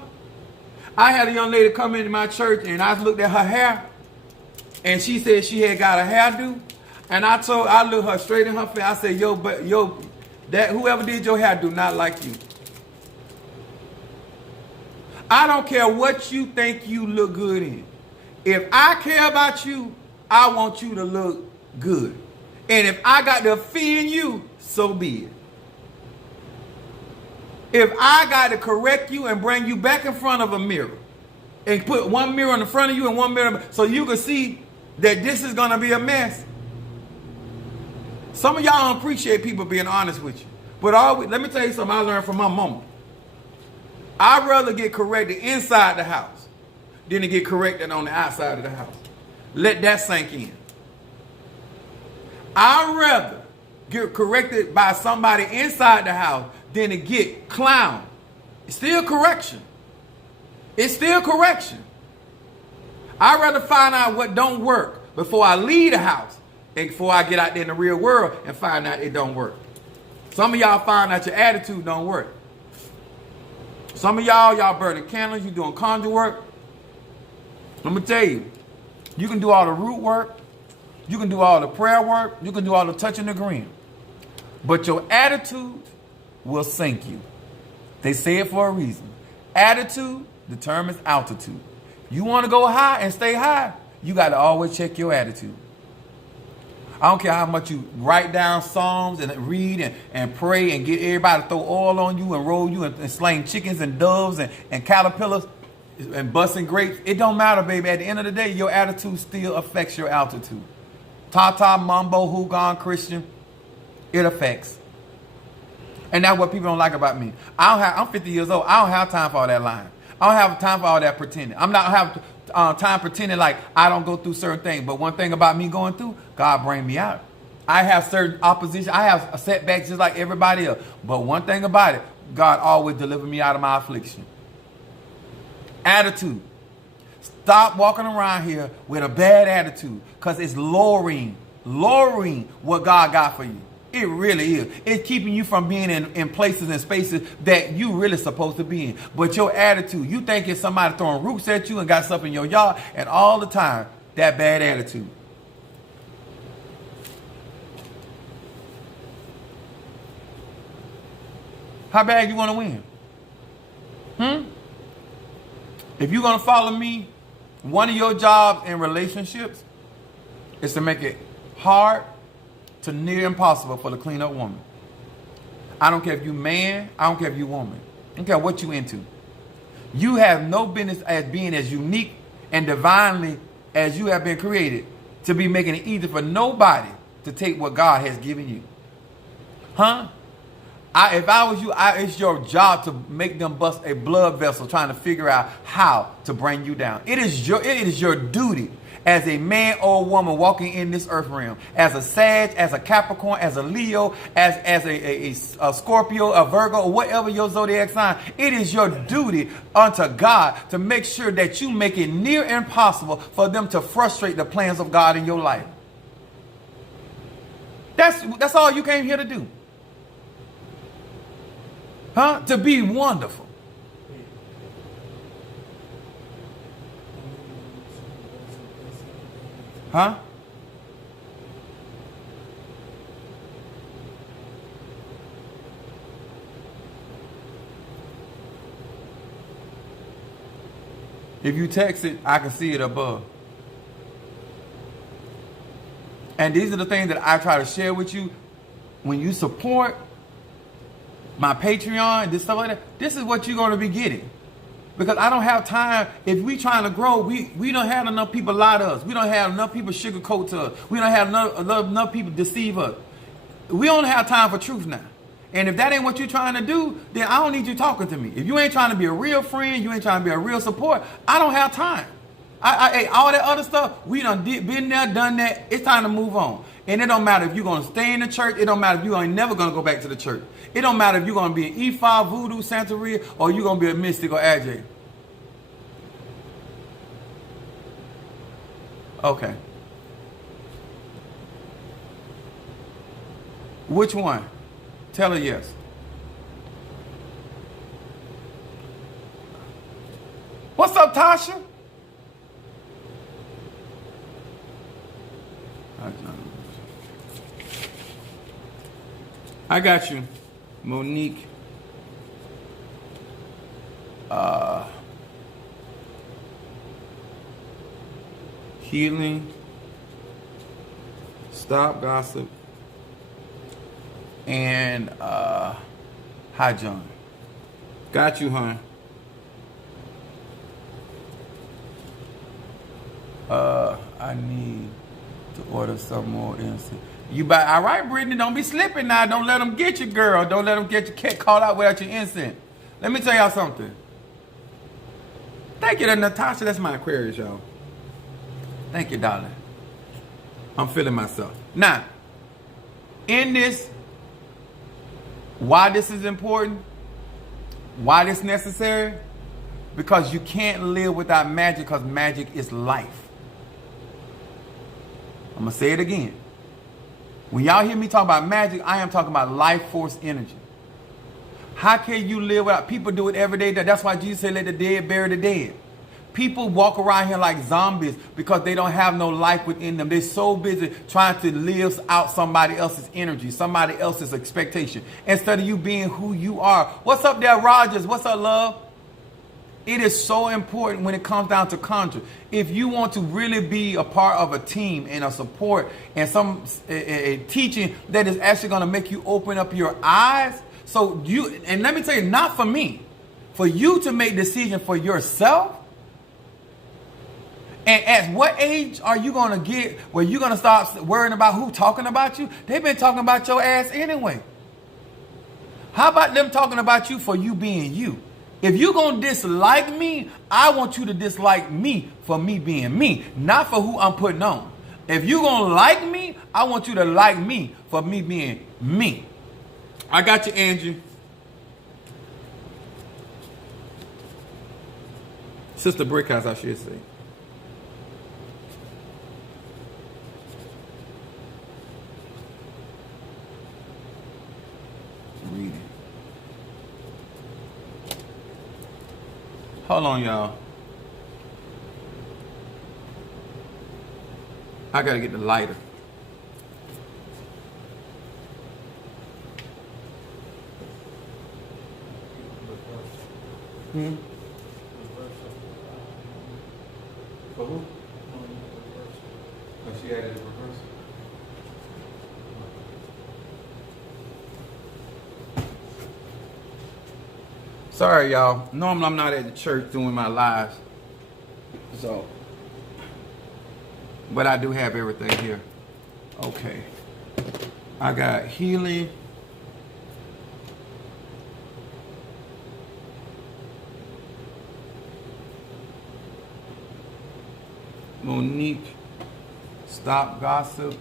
I had a young lady come into my church and I looked at her hair, and she said she had got a hairdo, and I looked her straight in her face. I said, that whoever did your hair do not like you. I don't care what you think you look good in. If I care about you, I want you to look good. And if I got to offend you, so be it. If I got to correct you and bring you back in front of a mirror and put one mirror in the front of you and one mirror so you can see that this is going to be a mess. Some of y'all don't appreciate people being honest with you. But let me tell you something I learned from my mama. I'd rather get corrected inside the house than to get corrected on the outside of the house. Let that sink in. I'd rather get corrected by somebody inside the house than to get clowned. It's still correction. It's still correction. I'd rather find out what don't work before I leave the house and before I get out there in the real world and find out it don't work. Some of y'all find out your attitude don't work. Some of y'all burning candles, you doing conjure work. I'm going to tell you, you can do all the root work, you can do all the prayer work, you can do all the touching and agreeing. But your attitude will sink you. They say it for a reason. Attitude determines altitude. You want to go high and stay high, you got to always check your attitude. I don't care how much you write down psalms and read and pray and get everybody to throw oil on you and roll you and sling chickens and doves and caterpillars and busting grapes. It don't matter, baby. At the end of the day, your attitude still affects your altitude. Tata, Mambo, Hugon, Christian, it affects. And that's what people don't like about me. I'm 50 years old. I don't have time for all that lying. I don't have time for all that pretending. I'm not having time pretending like I don't go through certain things. But one thing about me going through, God bring me out. I have certain opposition. I have setbacks just like everybody else. But one thing about it, God always delivered me out of my affliction. Attitude. Stop walking around here with a bad attitude because it's lowering what God got for you. It really is. It's keeping you from being in places and spaces that you really supposed to be in. But your attitude, you think it's somebody throwing roots at you and got stuff in your yard, and all the time, that bad attitude. How bad you want to win? If you're going to follow me, one of your jobs in relationships is to make it hard to near impossible for the clean-up woman. I don't care if you man, I don't care if you woman. I don't care what you into. You have no business as being as unique and divinely as you have been created to be making it easy for nobody to take what God has given you. If I was you, it's your job to make them bust a blood vessel trying to figure out how to bring you down. It is your duty as a man or a woman walking in this earth realm, as a Sag, as a Capricorn, as a Leo, as a Scorpio, a Virgo, or whatever your zodiac sign, it is your duty unto God to make sure that you make it near impossible for them to frustrate the plans of God in your life. That's all you came here to do. To be wonderful. If you text it, I can see it above. And these are the things that I try to share with you. When you support my Patreon, this stuff like that, this is what you're going to be getting. Because I don't have time. If we trying to grow, we don't have enough people lie to us. We don't have enough people sugarcoat to us. We don't have enough people deceive us. We only have time for truth now. And if that ain't what you're trying to do, then I don't need you talking to me. If you ain't trying to be a real friend, you ain't trying to be a real support, I don't have time. All that other stuff, we done been there, done that. It's time to move on. And it don't matter if you're going to stay in the church. It don't matter if you ain't never going to go back to the church. It don't matter if you're going to be an Ephah, Voodoo, Santeria, or you're going to be a mystic or Ajay. Okay. Which one? Tell her yes. What's up, Tasha? I got you, Monique. Healing. Stop gossip. And hi, John. Got you, hon. I need to order some more incense. You buy, all right, Brittany, don't be slipping now. Don't let them get you, girl. Don't let them get your cat caught out without your incense. Let me tell y'all something. Thank you, Natasha. That's my Aquarius, y'all. Thank you, darling. I'm feeling myself. Now, In this, why this is important, why this necessary, because you can't live without magic, because magic is life. I'm going to say it again. When y'all hear me talk about magic, I am talking about life force energy. How can you live without? People do it every day. That's why Jesus said, let the dead bury the dead. People walk around here like zombies because they don't have no life within them. They're so busy trying to live out somebody else's energy, somebody else's expectation, instead of you being who you are. What's up there, Rogers? What's up, love? It is so important when it comes down to conjure. If you want to really be a part of a team and a support and some a teaching that is actually going to make you open up your eyes. So you, and let me tell you, not for me, for you to make decision for yourself. And at what age are you going to get where you're going to start worrying about who talking about you? They've been talking about your ass anyway. How about them talking about you for you being you? If you're going to dislike me, I want you to dislike me for me being me, not for who I'm putting on. If you're going to like me, I want you to like me for me being me. I got you, Andrew. Sister Brickhouse, I should say. Reading. Hold on, y'all. I gotta get the lighter. For who? Oh, she added a reverse. Sorry, y'all. Normally I'm not at the church doing my lives. So, but I do have everything here. Okay. I got healing. Monique, stop gossip.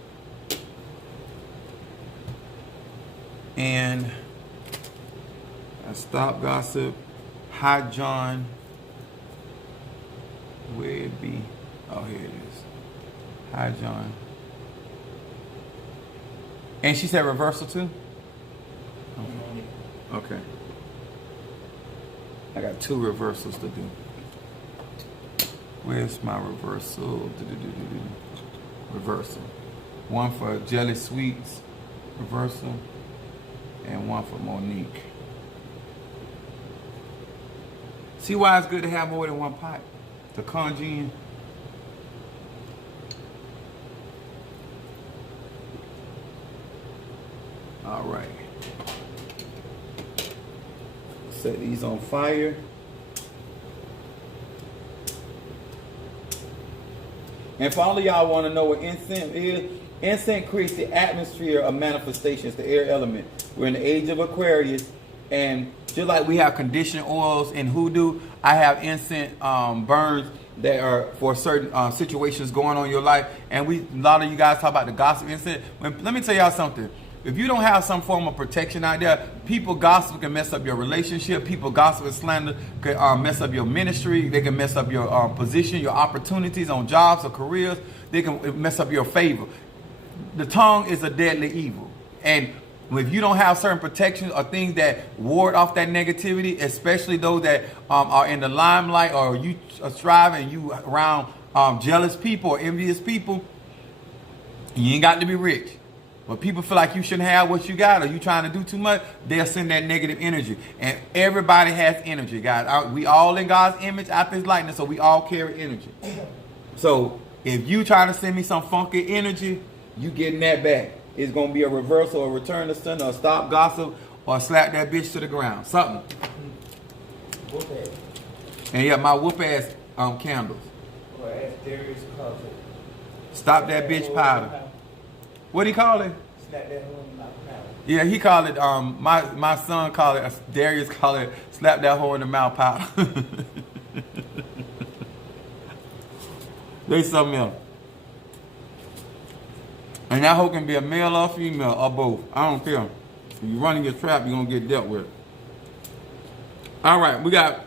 And stop gossip. Hi, John. Where it be? Oh, here it is. Hi, John. And she said reversal too? Okay. I got 2 reversals to do. Where's my reversal? Reversal. One for Jelly Sweets, reversal, and one for Monique. See why it's good to have more than one pot to conjure in? All right. Set these on fire. And for all of y'all want to know what incense is, incense creates the atmosphere of manifestations, the air element. We're in the age of Aquarius, and just like we have conditioned oils in hoodoo, I have incense burns that are for certain situations going on in your life. And a lot of you guys talk about the gossip incense. Let me tell y'all something. If you don't have some form of protection out there, people gossip can mess up your relationship. People gossip and slander can mess up your ministry. They can mess up your position, your opportunities on jobs or careers. They can mess up your favor. The tongue is a deadly evil. And if you don't have certain protections or things that ward off that negativity, especially those that are in the limelight, or you are striving, you around jealous people or envious people, you ain't got to be rich. When people feel like you shouldn't have what you got, or you trying to do too much, they'll send that negative energy. And everybody has energy, guys. We all in God's image, after His likeness, so we all carry energy. So if you trying to send me some funky energy, you getting that back. It's going to be a reversal, or return to sender, or stop gossip, or slap that bitch to the ground. Something. Whoop ass. And yeah, my whoop ass candles. Or as Darius calls it. Stop that bitch powder. What do he call it? Slap that hole in my mouth. Yeah, he called it, my son called it, Darius called it, slap that hole in the mouth powder. They something else. And that hoe can be a male or female or both. I don't care. If you running your trap, you're going to get dealt with. All right, we got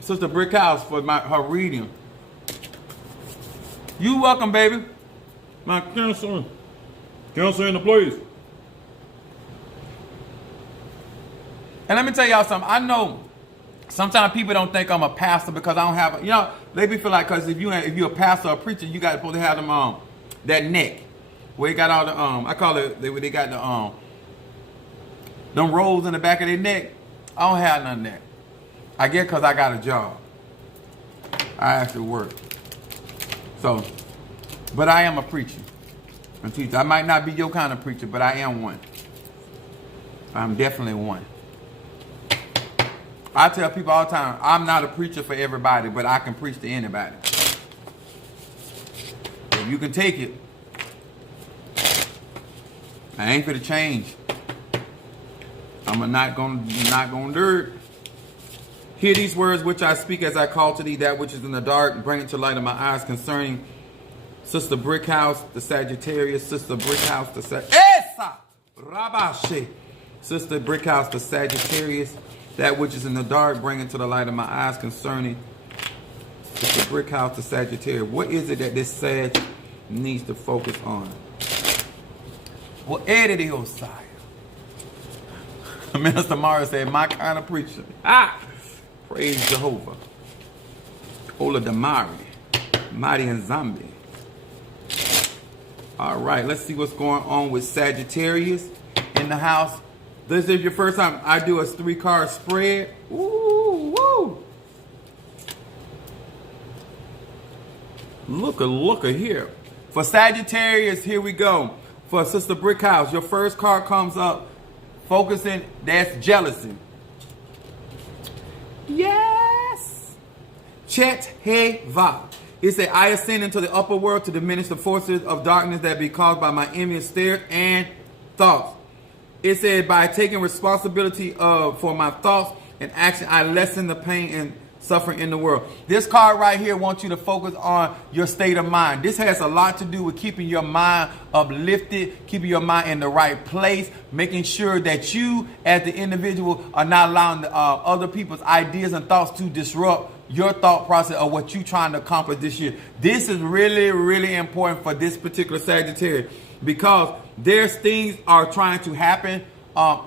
Sister Brickhouse for her reading. You welcome, baby. My cancer. Cancer in the place. And let me tell y'all something. I know sometimes people don't think I'm a pastor because I don't have, they be feel like because if you're a pastor or a preacher, you got supposed to have them that neck where you got all the I call it they got the them rolls in the back of their neck. I don't have none of that. I get because I got a job. I actually work. So, but I am a preacher and teacher. I might not be your kind of preacher, but I am one. I'm definitely one. I tell people all the time, I'm not a preacher for everybody, but I can preach to anybody. If you can take it, I ain't gonna change. I'm not gonna do it. Hear these words which I speak as I call to thee that which is in the dark, bring it to light of my eyes concerning Sister Brickhouse, the Sagittarius, Sister Brickhouse, the Sister Brickhouse, the Sagittarius, that which is in the dark, bring it to the light of my eyes concerning Sister Brickhouse, the Sagittarius. What is it that this Sag needs to focus on? Well, Eddie the Osiah. Minister Mara said, my kind of preacher. Praise Jehovah. Ola Damari. Mighty and Zombie. All right, let's see what's going on with Sagittarius in the house. This is your first time I do a 3-card spread. Ooh, woo. Look here. For Sagittarius, here we go. For Sister Brickhouse, your first card comes up focusing, that's jealousy. Yes. Chet he va. It said, I ascend into the upper world to diminish the forces of darkness that be caused by my envious stares and thoughts. It said, by taking responsibility for my thoughts and action, I lessen the pain and suffering in the world. This card right here wants you to focus on your state of mind. This has a lot to do with keeping your mind uplifted, keeping your mind in the right place, making sure that you as the individual are not allowing other people's ideas and thoughts to disrupt your thought process of what you're trying to accomplish this year. This is really, really important for this particular Sagittarius because there's things are trying to happen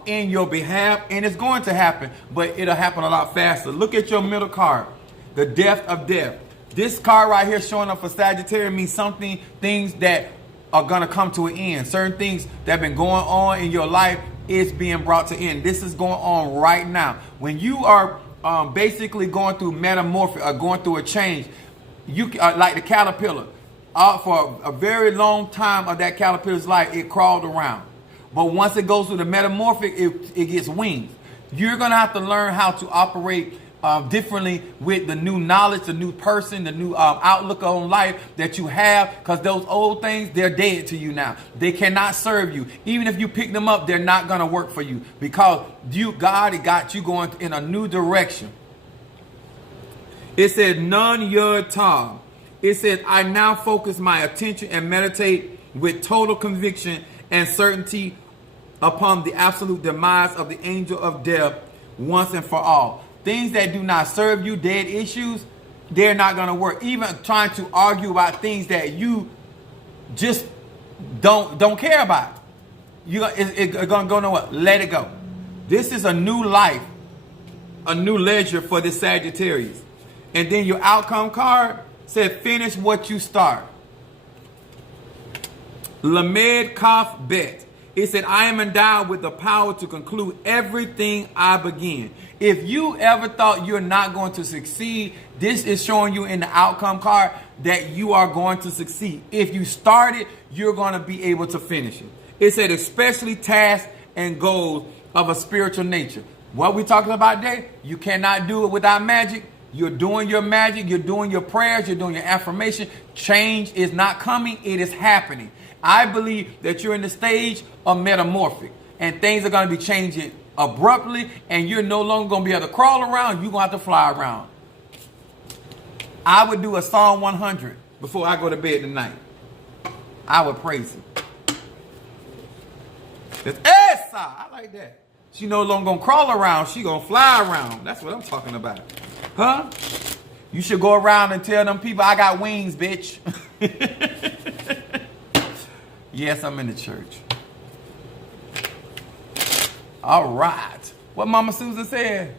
in your behalf, and it's going to happen, but it'll happen a lot faster. Look at your middle card, the depth of death. This card right here showing up for Sagittarius means things that are going to come to an end. Certain things that have been going on in your life is being brought to end. This is going on right now. When you are basically going through metamorphosis or going through a change, you like the caterpillar. For a very long time of that caterpillar's life, it crawled around. But once it goes through the metamorphic, it gets wings. You're going to have to learn how to operate differently with the new knowledge, the new person, the new outlook on life that you have. Because those old things, they're dead to you now. They cannot serve you. Even if you pick them up, they're not going to work for you. Because God got you going in a new direction. It said, Nun Yud Tav. It said, I now focus my attention and meditate with total conviction and certainty upon the absolute demise of the angel of death once and for all. Things that do not serve you, dead issues, they're not going to work. Even trying to argue about things that you just don't care about. It's going to go nowhere. Let it go. This is a new life, a new leisure for the Sagittarius. And then your outcome card said, finish what you start. Lamed Kaf Bet. It said, I am endowed with the power to conclude everything I begin. If you ever thought you're not going to succeed, this is showing you in the outcome card that you are going to succeed. If you start it, you're going to be able to finish it. It said, especially tasks and goals of a spiritual nature. What we're talking about today, you cannot do it without magic. You're doing your magic. You're doing your prayers. You're doing your affirmation. Change is not coming. It is happening. I believe that you're in the stage of metamorphic and things are going to be changing abruptly and you're no longer going to be able to crawl around. You're going to have to fly around. I would do a Psalm 100 before I go to bed tonight. I would praise him. That's esa. I like that. She no longer gonna crawl around. She gonna fly around. That's what I'm talking about. Huh? You should go around and tell them people I got wings, bitch. Yes, I'm in the church. All right. What Mama Susan said?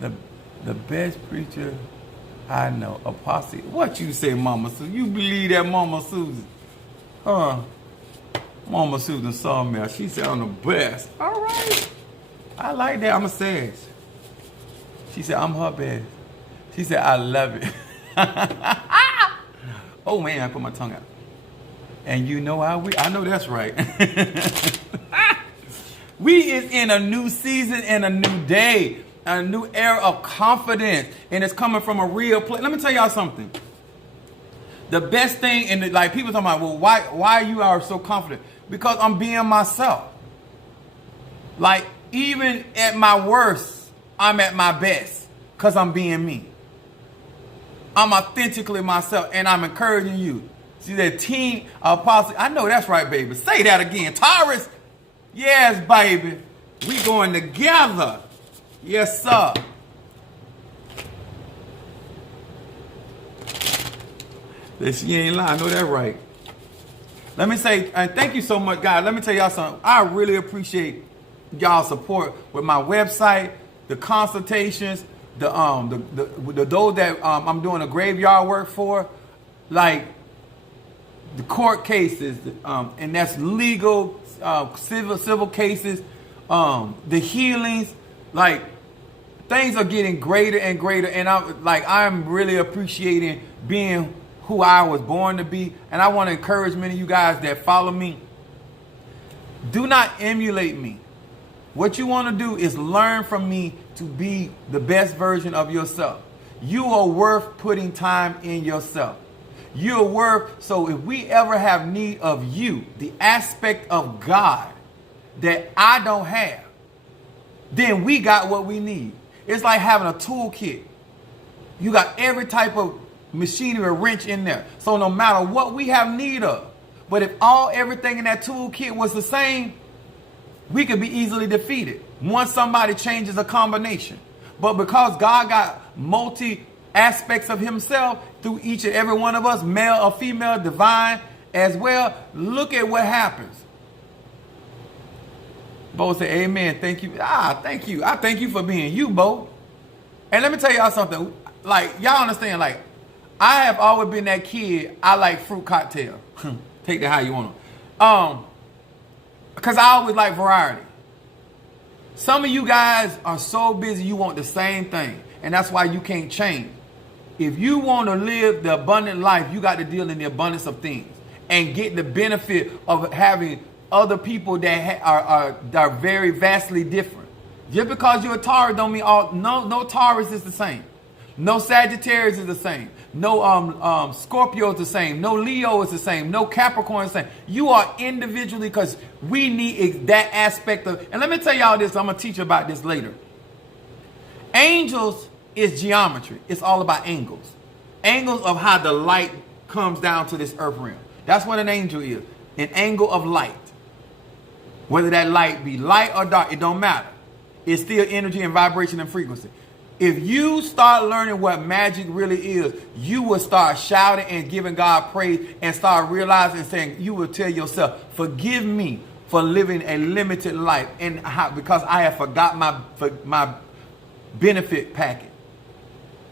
The best preacher I know. Apostle. What you say, Mama Susan? You believe that, Mama Susan? Huh? Mama Susan saw me. She said I'm the best. All right. I like that. I'm a say it. She said I'm her best. She said I love it. Oh man, I put my tongue out. And you know how I know that's right. We is in a new season and a new day, a new era of confidence, and it's coming from a real place. Let me tell y'all something. The best thing, and like people talking about, well, why you are so confident? Because I'm being myself. Like even at my worst, I'm at my best because I'm being me. I'm authentically myself, and I'm encouraging you. See that team apostle? I know that's right, baby. Say that again, Taurus. Yes, baby. We going together. Yes, sir. She ain't lying. I know that right. Let me say, and thank you so much, guys. Let me tell y'all something. I really appreciate y'all support with my website, the consultations, the those that I'm doing the graveyard work for, like the court cases, and that's legal, civil cases, the healings, like things are getting greater and greater, and I'm really appreciating being who I was born to be, and I want to encourage many of you guys that follow me. Do not emulate me. What you want to do is learn from me to be the best version of yourself. You are worth putting time in yourself. You're worth, so if we ever have need of you, the aspect of God that I don't have, then we got what we need. It's like having a toolkit. You got every type of machinery, wrench in there. So no matter what we have need of, but if everything in that toolkit was the same, we could be easily defeated once somebody changes a combination. But because God got multi aspects of himself through each and every one of us, male or female, divine as well, look at what happens. Bo said, amen. Thank you. Thank you. I thank you for being you, Bo. And let me tell y'all something. Like, y'all understand, like, I have always been that kid. I like fruit cocktail. Take that how you want to. Because I always like variety. Some of you guys are so busy you want the same thing. And that's why you can't change. If you want to live the abundant life, you got to deal in the abundance of things. And get the benefit of having other people that are very vastly different. Just because you're a Taurus don't mean no Taurus is the same. No Sagittarius is the same. No Scorpio is the same. No Leo is the same. No Capricorn is the same. You are individually, because we need that aspect of. And let me tell y'all this. I'm going to teach you about this later. Angels is geometry. It's all about angles. Angles of how the light comes down to this earth realm. That's what an angel is. An angle of light. Whether that light be light or dark, it don't matter. It's still energy and vibration and frequency. If you start learning what magic really is, you will start shouting and giving God praise and start realizing and saying, you will tell yourself, forgive me for living a limited life and because I have forgot my benefit packet.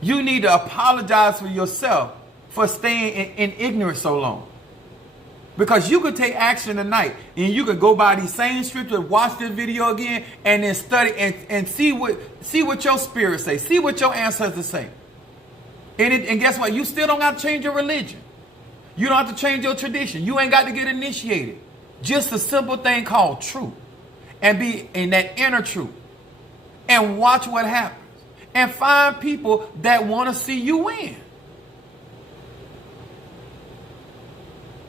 You need to apologize for yourself for staying in ignorance so long. Because you could take action tonight and you could go by these same scriptures, watch this video again, and then study and see what your spirit say. See what your ancestors say. And guess what? You still don't have to change your religion. You don't have to change your tradition. You ain't got to get initiated. Just a simple thing called truth. And be in that inner truth. And watch what happens. And find people that want to see you win.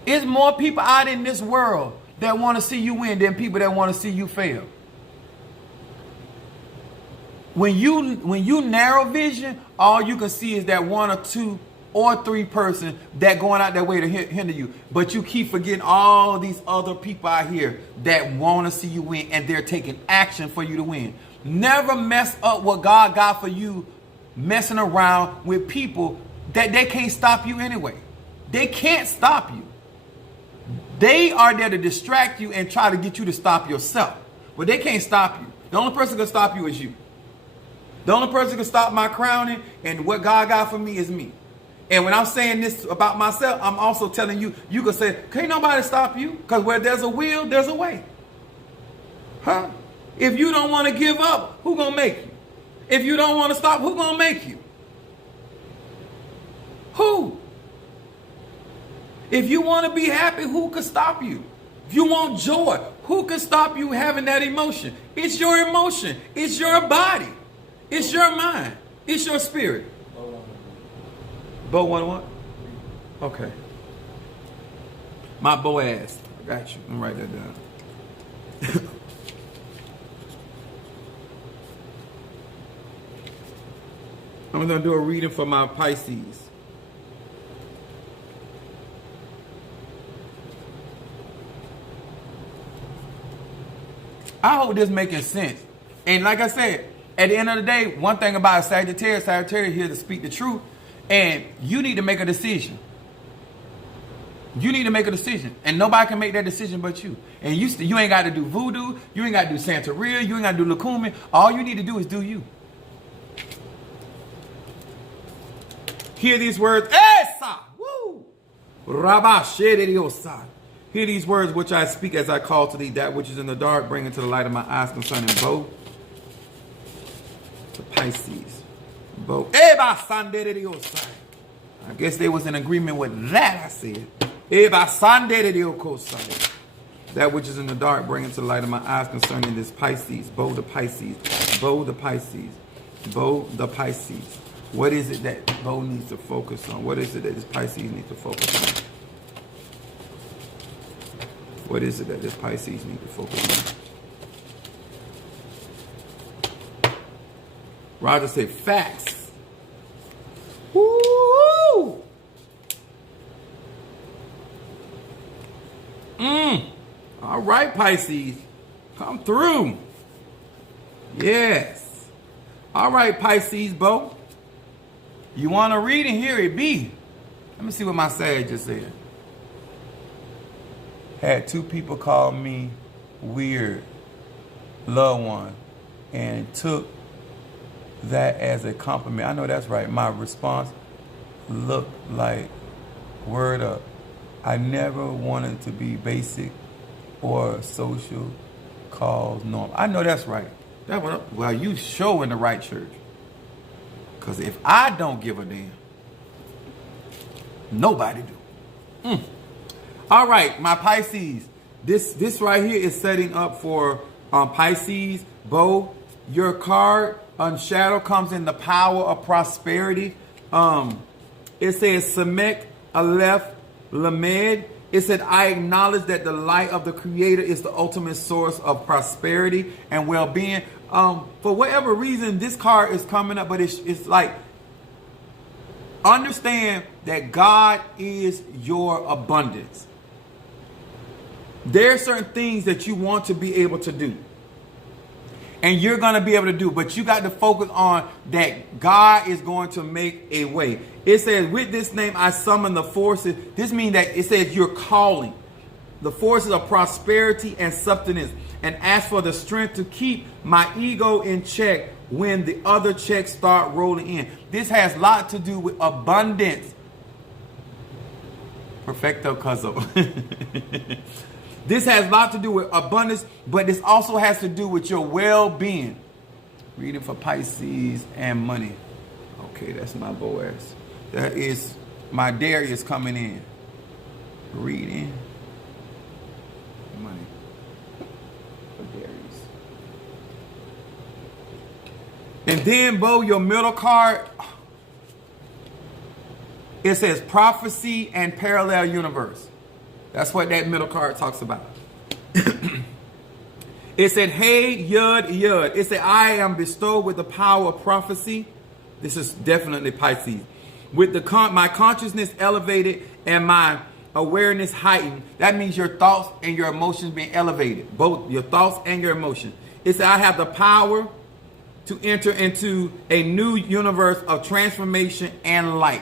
There's more people out in this world that want to see you win than people that want to see you fail. When you narrow vision, all you can see is that one or two or 3 person that going out their way to hinder you. But you keep forgetting all these other people out here that want to see you win, and they're taking action for you to win. Never mess up what God got for you messing around with people that they can't stop you anyway. They can't stop you. They are there to distract you and try to get you to stop yourself. But they can't stop you. The only person that can stop you is you. The only person that can stop my crowning and what God got for me is me. And when I'm saying this about myself, I'm also telling you, you can say, can't nobody stop you. Because where there's a will, there's a way. Huh? If you don't want to give up, who gonna make you? If you don't want to stop, who gonna make you? Who? If you want to be happy, who could stop you? If you want joy, who could stop you having that emotion? It's your emotion. It's your body. It's your mind. It's your spirit. Bo one what? Okay. My Boaz. I got you. I'm write that down. I'm going to do a reading for my Pisces. I hope this making sense. And like I said, at the end of the day, one thing about Sagittarius here to speak the truth, and you need to make a decision. You need to make a decision, and nobody can make that decision but you. And you ain't got to do voodoo, you ain't got to do Santeria, you ain't got to do Lakumi. All you need to do is do you. Hear these words, Esa, woo, Rabba Shediosa. Hear these words which I speak as I call to thee that which is in the dark, bring into the light of my eyes concerning both the Pisces. Both. I guess they was in agreement with that, I said. That which is in the dark, bring into the light of my eyes concerning this Pisces. Both the Pisces. Both the Pisces. Both the Pisces. What is it that Bo needs to focus on? What is it that this Pisces needs to focus on? What is it that this Pisces needs to focus on? Roger said facts. Woo! All right, Pisces. Come through. Yes. All right, Pisces, Bo. You want to read and hear it be? Let me see what my Sag just said. Had 2 people call me weird, loved one, and took that as a compliment. I know that's right. My response looked like, word up. I never wanted to be basic or social cause norm. I know that's right. Well, you show in the right church. Because if I don't give a damn, nobody do. All right, my Pisces. This right here is setting up for Pisces. Bo, your card on shadow comes in the power of prosperity. It says Samek Aleph Lamed. It said, I acknowledge that the light of the Creator is the ultimate source of prosperity and well-being. For whatever reason, this card is coming up, but it's like, understand that God is your abundance. There are certain things that you want to be able to do. And you're going to be able to do. But you got to focus on that God is going to make a way. It says, with this name I summon the forces. This means that it says you're calling the forces of prosperity and sustenance. And ask for the strength to keep my ego in check when the other checks start rolling in. This has a lot to do with abundance. Perfecto caso. This has a lot to do with abundance, but this also has to do with your well-being. Reading for Pisces and money. Okay, that's my Boaz. That is my Darius coming in. Reading money for Darius. And then, Bo, your middle card, it says prophecy and parallel universe. That's what that middle card talks about. It said, hey, Yud, Yud. It said, I am bestowed with the power of prophecy. This is definitely Pisces. With my consciousness elevated and my awareness heightened. That means your thoughts and your emotions being elevated. Both your thoughts and your emotions. It says, I have the power to enter into a new universe of transformation and light.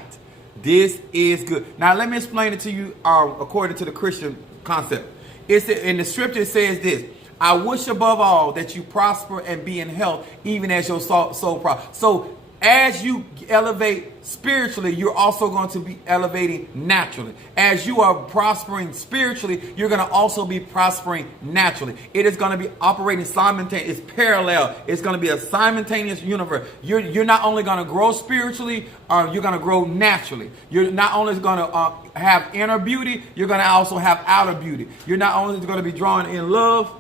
This is good. Now let me explain it to you according to the Christian concept. It's in the scripture, it says this: I wish above all that you prosper and be in health, even as your soul prospers. So as you elevate spiritually, you're also going to be elevating naturally. As you are prospering spiritually, you're going to also be prospering naturally. It is going to be operating simultaneously. It's parallel. It's going to be a simultaneous universe. You're not only going to grow spiritually, you're going to grow naturally. You're not only going to have inner beauty, you're going to also have outer beauty. You're not only going to be drawn in love.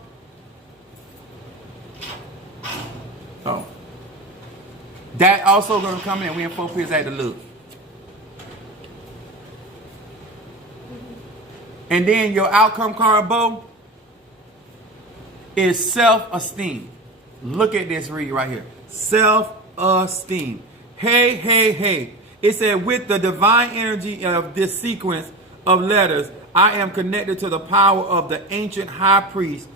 Oh. That also going to come in. We in 4 P's at the look. And then your outcome card, Bo, is self-esteem. Look at this read right here. Self-esteem. Hey, hey, hey. It said, with the divine energy of this sequence of letters, I am connected to the power of the ancient high priest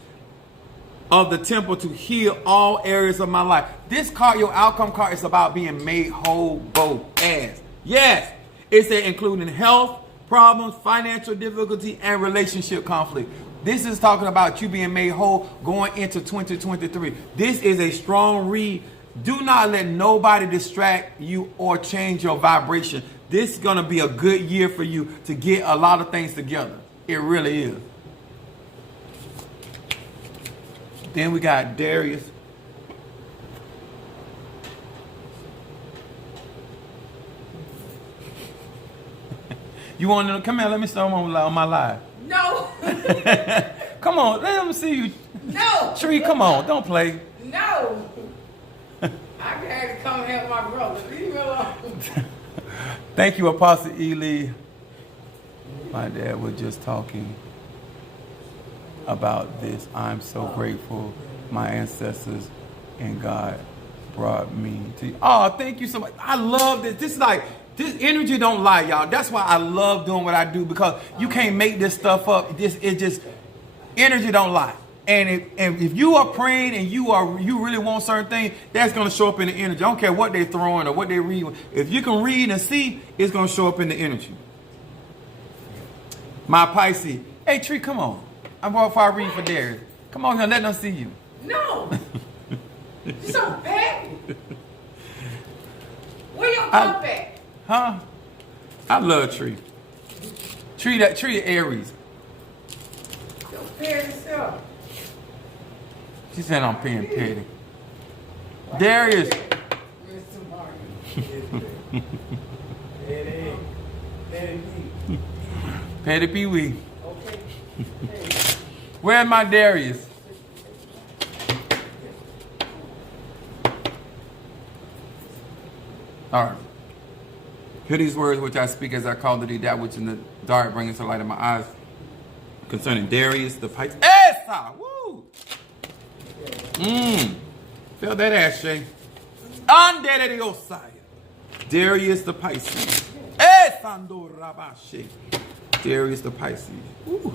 of the temple to heal all areas of my life. This card, your outcome card, is about being made whole, both as. Yes, it said including health problems, financial difficulty, and relationship conflict. This is talking about you being made whole going into 2023. This is a strong read. Do not let nobody distract you or change your vibration. This is going to be a good year for you to get a lot of things together. It really is. Then we got Darius. You want to come here? Let me start on my live. No. Come on, let me see you. No. Tree, come on, don't play. No. I had to come and help my brother. Leave me alone. Thank you, Apostle Ely. My dad was just talking about this. I'm so grateful my ancestors and God brought me to you. Oh, thank you so much. I love this. This is like, this energy don't lie, y'all. That's why I love doing what I do, because you can't make this stuff up. It just energy don't lie. And if you are praying and you really want certain things, that's going to show up in the energy. I don't care what they're throwing or what they read. If you can read and see, it's going to show up in the energy. My Pisces. Hey, Tree, come on. I'm going before I read for Darius. Come on here, let them see you. No. You're so bad. Where your cup at? Huh? I love Tree. Tree Aries. Your parents self. She said I'm being petty. Darius. Where's somebody? Petty Pee Wee. Okay. Where's my Darius? All right. Hear these words which I speak as I call to thee, that which in the dark bringeth to light in my eyes. Concerning Darius the Pisces. Esa! Woo! Feel that ass, Shay. Andere Diosaya. Darius the Pisces. Esando Rabashe. Darius the Pisces. Woo.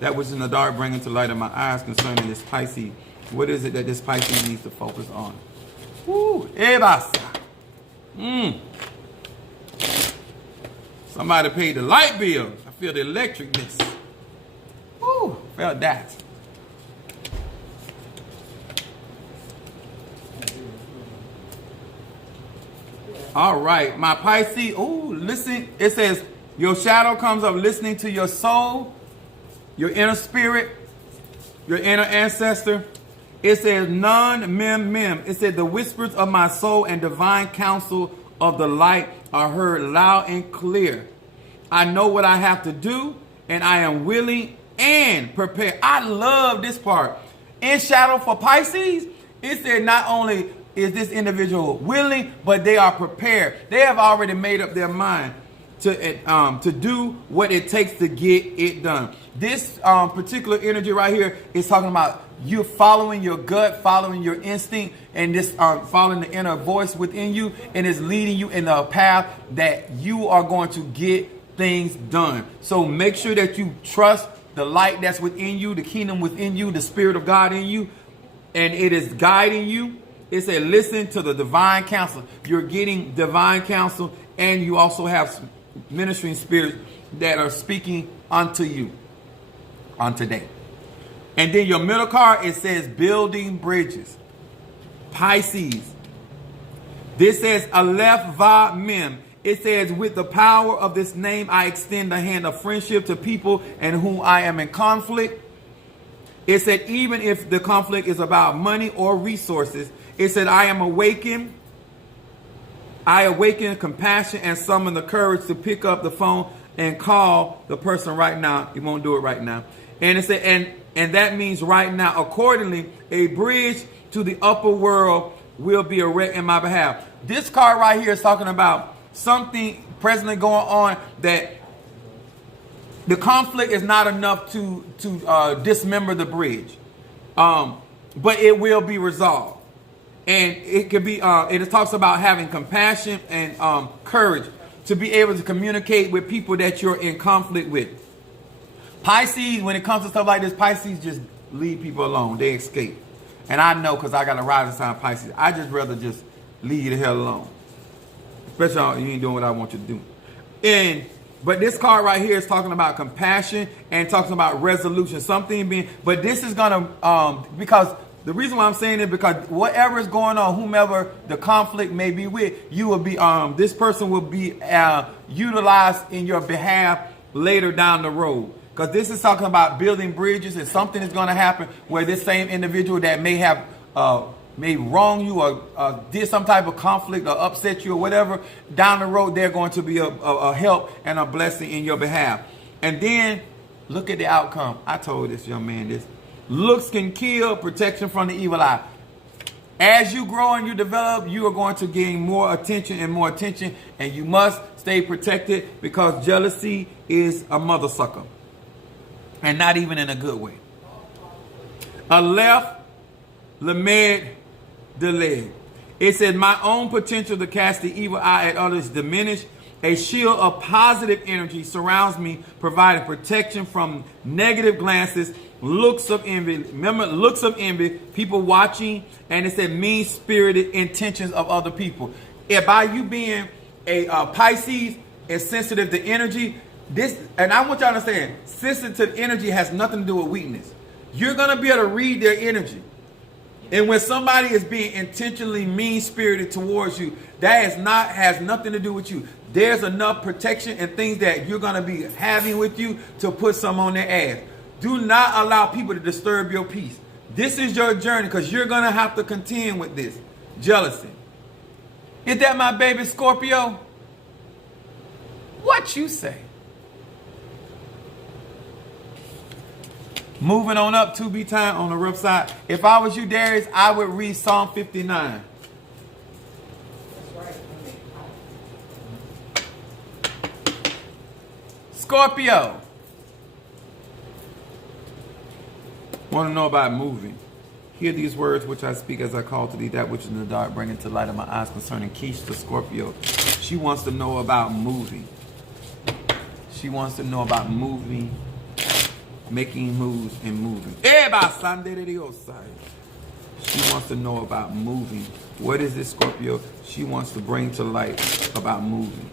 That which in the dark bringeth to light in my eyes concerning this Pisces. What is it that this Pisces needs to focus on? Woo! Ebasa. Somebody paid the light bill. I feel the electricness. Woo! Felt that. All right, my Pisces. Ooh, listen. It says your shadow comes up listening to your soul, your inner spirit, your inner ancestor. It says none mem mem. It said the whispers of my soul and divine counsel of the light are heard loud and clear. I know what I have to do, and I am willing and prepared. I love this part. In shadow for Pisces, it said not only is this individual willing, but they are prepared. They have already made up their mind to do what it takes to get it done. This particular energy right here is talking about you're following your gut, following your instinct, and this following the inner voice within you, and it's leading you in a path that you are going to get things done. So make sure that you trust the light that's within you, the kingdom within you, the Spirit of God in you, and it is guiding you. It said, listen to the divine counsel. You're getting divine counsel, and you also have some ministering spirits that are speaking unto you on today. And then your middle card, it says building bridges. Pisces. This says Aleph Va Mem. It says, with the power of this name, I extend the hand of friendship to people and whom I am in conflict. It said, even if the conflict is about money or resources, it said, I awaken compassion and summon the courage to pick up the phone and call the person right now. He won't do it right now. And it said, and that means right now. Accordingly, a bridge to the upper world will be erected in my behalf. This card right here is talking about something presently going on, that the conflict is not enough to dismember the bridge, but it will be resolved. And it could be, it talks about having compassion and courage to be able to communicate with people that you're in conflict with. Pisces, when it comes to stuff like this, Pisces just leave people alone. They escape. And I know, because I got a rising sign Pisces. I just rather just leave you the hell alone. Especially if you ain't doing what I want you to do. But this card right here is talking about compassion and talking about resolution. Something being, but this is going to, because the reason why I'm saying it, because whatever is going on, whomever the conflict may be with, you will be, this person will be utilized in your behalf later down the road. Because this is talking about building bridges, and something is going to happen where this same individual that may have may wrong you or did some type of conflict or upset you or whatever, down the road they're going to be a help and a blessing in your behalf. And then look at the outcome. I told this young man this. Looks can kill, protection from the evil eye. As you grow and you develop, you are going to gain more attention, and you must stay protected, because jealousy is a mother sucker. And not even in a good way. Aleph Lamed Delayed. It said, my own potential to cast the evil eye at others diminished. A shield of positive energy surrounds me, providing protection from negative glances, looks of envy. Remember, looks of envy, people watching, and it said mean-spirited intentions of other people. If by you being a Pisces and sensitive to energy, this, and I want y'all to understand, sensitive energy has nothing to do with weakness. You're going to be able to read their energy. And when somebody is being intentionally mean-spirited towards you, that has nothing to do with you. There's enough protection and things that you're going to be having with you to put some on their ass. Do not allow people to disturb your peace. This is your journey, because you're going to have to contend with this. Jealousy. Is that my baby Scorpio? What you say? Moving on up, to be time on the rough side. If I was you, Darius, I would read Psalm 59. Scorpio. Want to know about moving. Hear these words which I speak as I call to thee that which is in the dark, bring it to light of my eyes concerning Keish the Scorpio. She wants to know about moving. She wants to know about moving, making moves and moving. She wants to know about moving. What is this, Scorpio? She wants to bring to light about moving.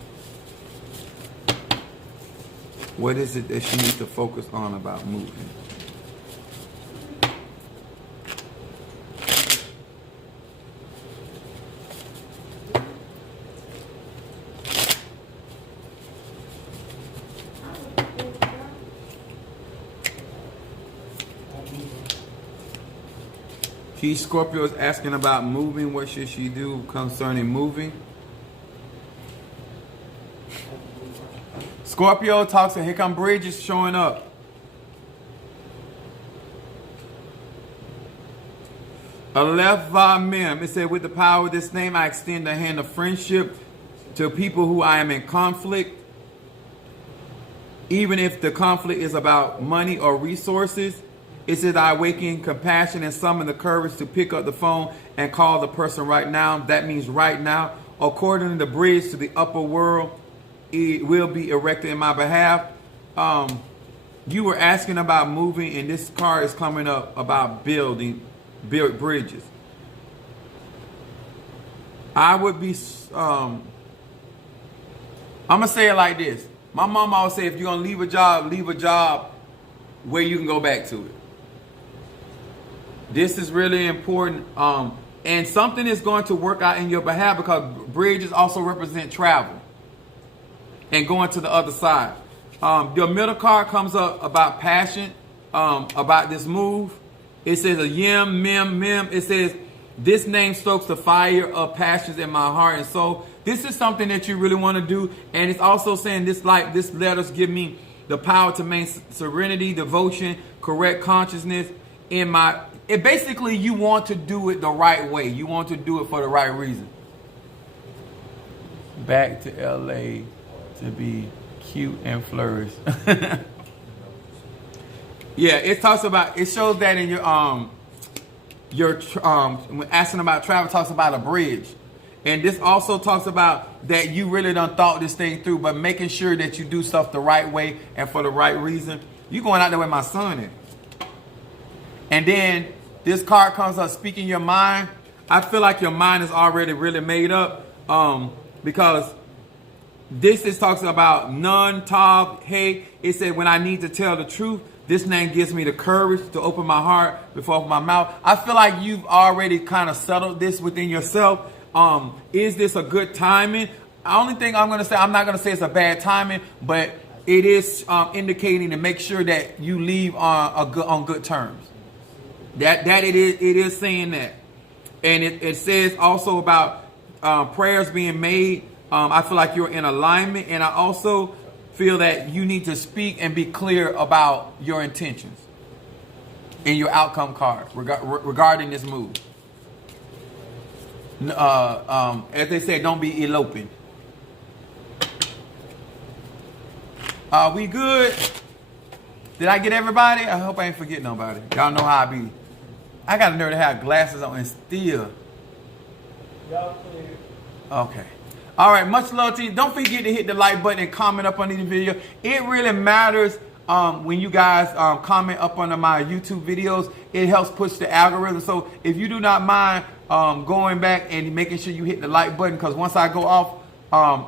What is it that she needs to focus on about moving? Scorpio is asking about moving. What should she do concerning moving? Scorpio talks, and here come Bridges showing up. Aleph Va Mem. It said, with the power of this name, I extend the hand of friendship to people who I am in conflict. Even if the conflict is about money or resources. It says, I awaken compassion and summon the courage to pick up the phone and call the person right now. That means right now. According to the bridge to the upper world, it will be erected in my behalf. You were asking about moving, and this card is coming up about build bridges. I would be, I'm going to say it like this. My mom always say, if you're going to leave a job where you can go back to it. This is really important. And something is going to work out in your behalf, because bridges also represent travel and going to the other side. Your middle card comes up about passion, about this move. It says a yim, mim, mim. It says, this name stokes the fire of passions in my heart and soul. This is something that you really want to do. And it's also saying this letters give me the power to maintain serenity, devotion, correct consciousness in my... It basically, you want to do it the right way. You want to do it for the right reason. Back to LA to be cute and flourish. Yeah, it talks about, it shows that in when asking about travel, talks about a bridge. And this also talks about that you really done thought this thing through, but making sure that you do stuff the right way and for the right reason. You going out there with my son is. And then this card comes up, speaking your mind. I feel like your mind is already really made up, because this is talks about none, tav, hey. It said, when I need to tell the truth, this name gives me the courage to open my heart before I open my mouth. I feel like you've already kind of settled this within yourself. Is this a good timing? The only thing I'm going to say, I'm not going to say it's a bad timing, but it is indicating to make sure that you leave on good terms. That it is saying that. And it says also about prayers being made. I feel like you're in alignment, and I also feel that you need to speak and be clear about your intentions in your outcome card regarding this move. As they say, don't be eloping. Are we good? Did I get everybody? I hope I ain't forget nobody. Y'all know how I be. I got a nerve to have glasses on and still. Y'all clear. Okay. All right. Much love to you. Don't forget to hit the like button and comment up under the video. It really matters when you guys comment up under my YouTube videos. It helps push the algorithm. So if you do not mind going back and making sure you hit the like button, because once I go off,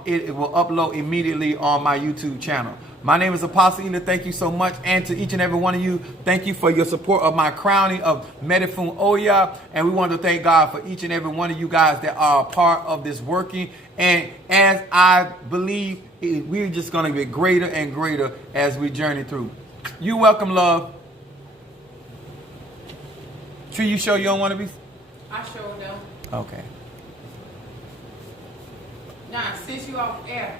it will upload immediately on my YouTube channel. My name is Apostle Ela. Thank you so much. And to each and every one of you, thank you for your support of my crowning of Medifun Oya. And we want to thank God for each and every one of you guys that are a part of this working. And as I believe, we're just going to get greater and greater as we journey through. You welcome, love. Tree, you sure you don't want to be? I sure don't. Okay. Nah, since you off air.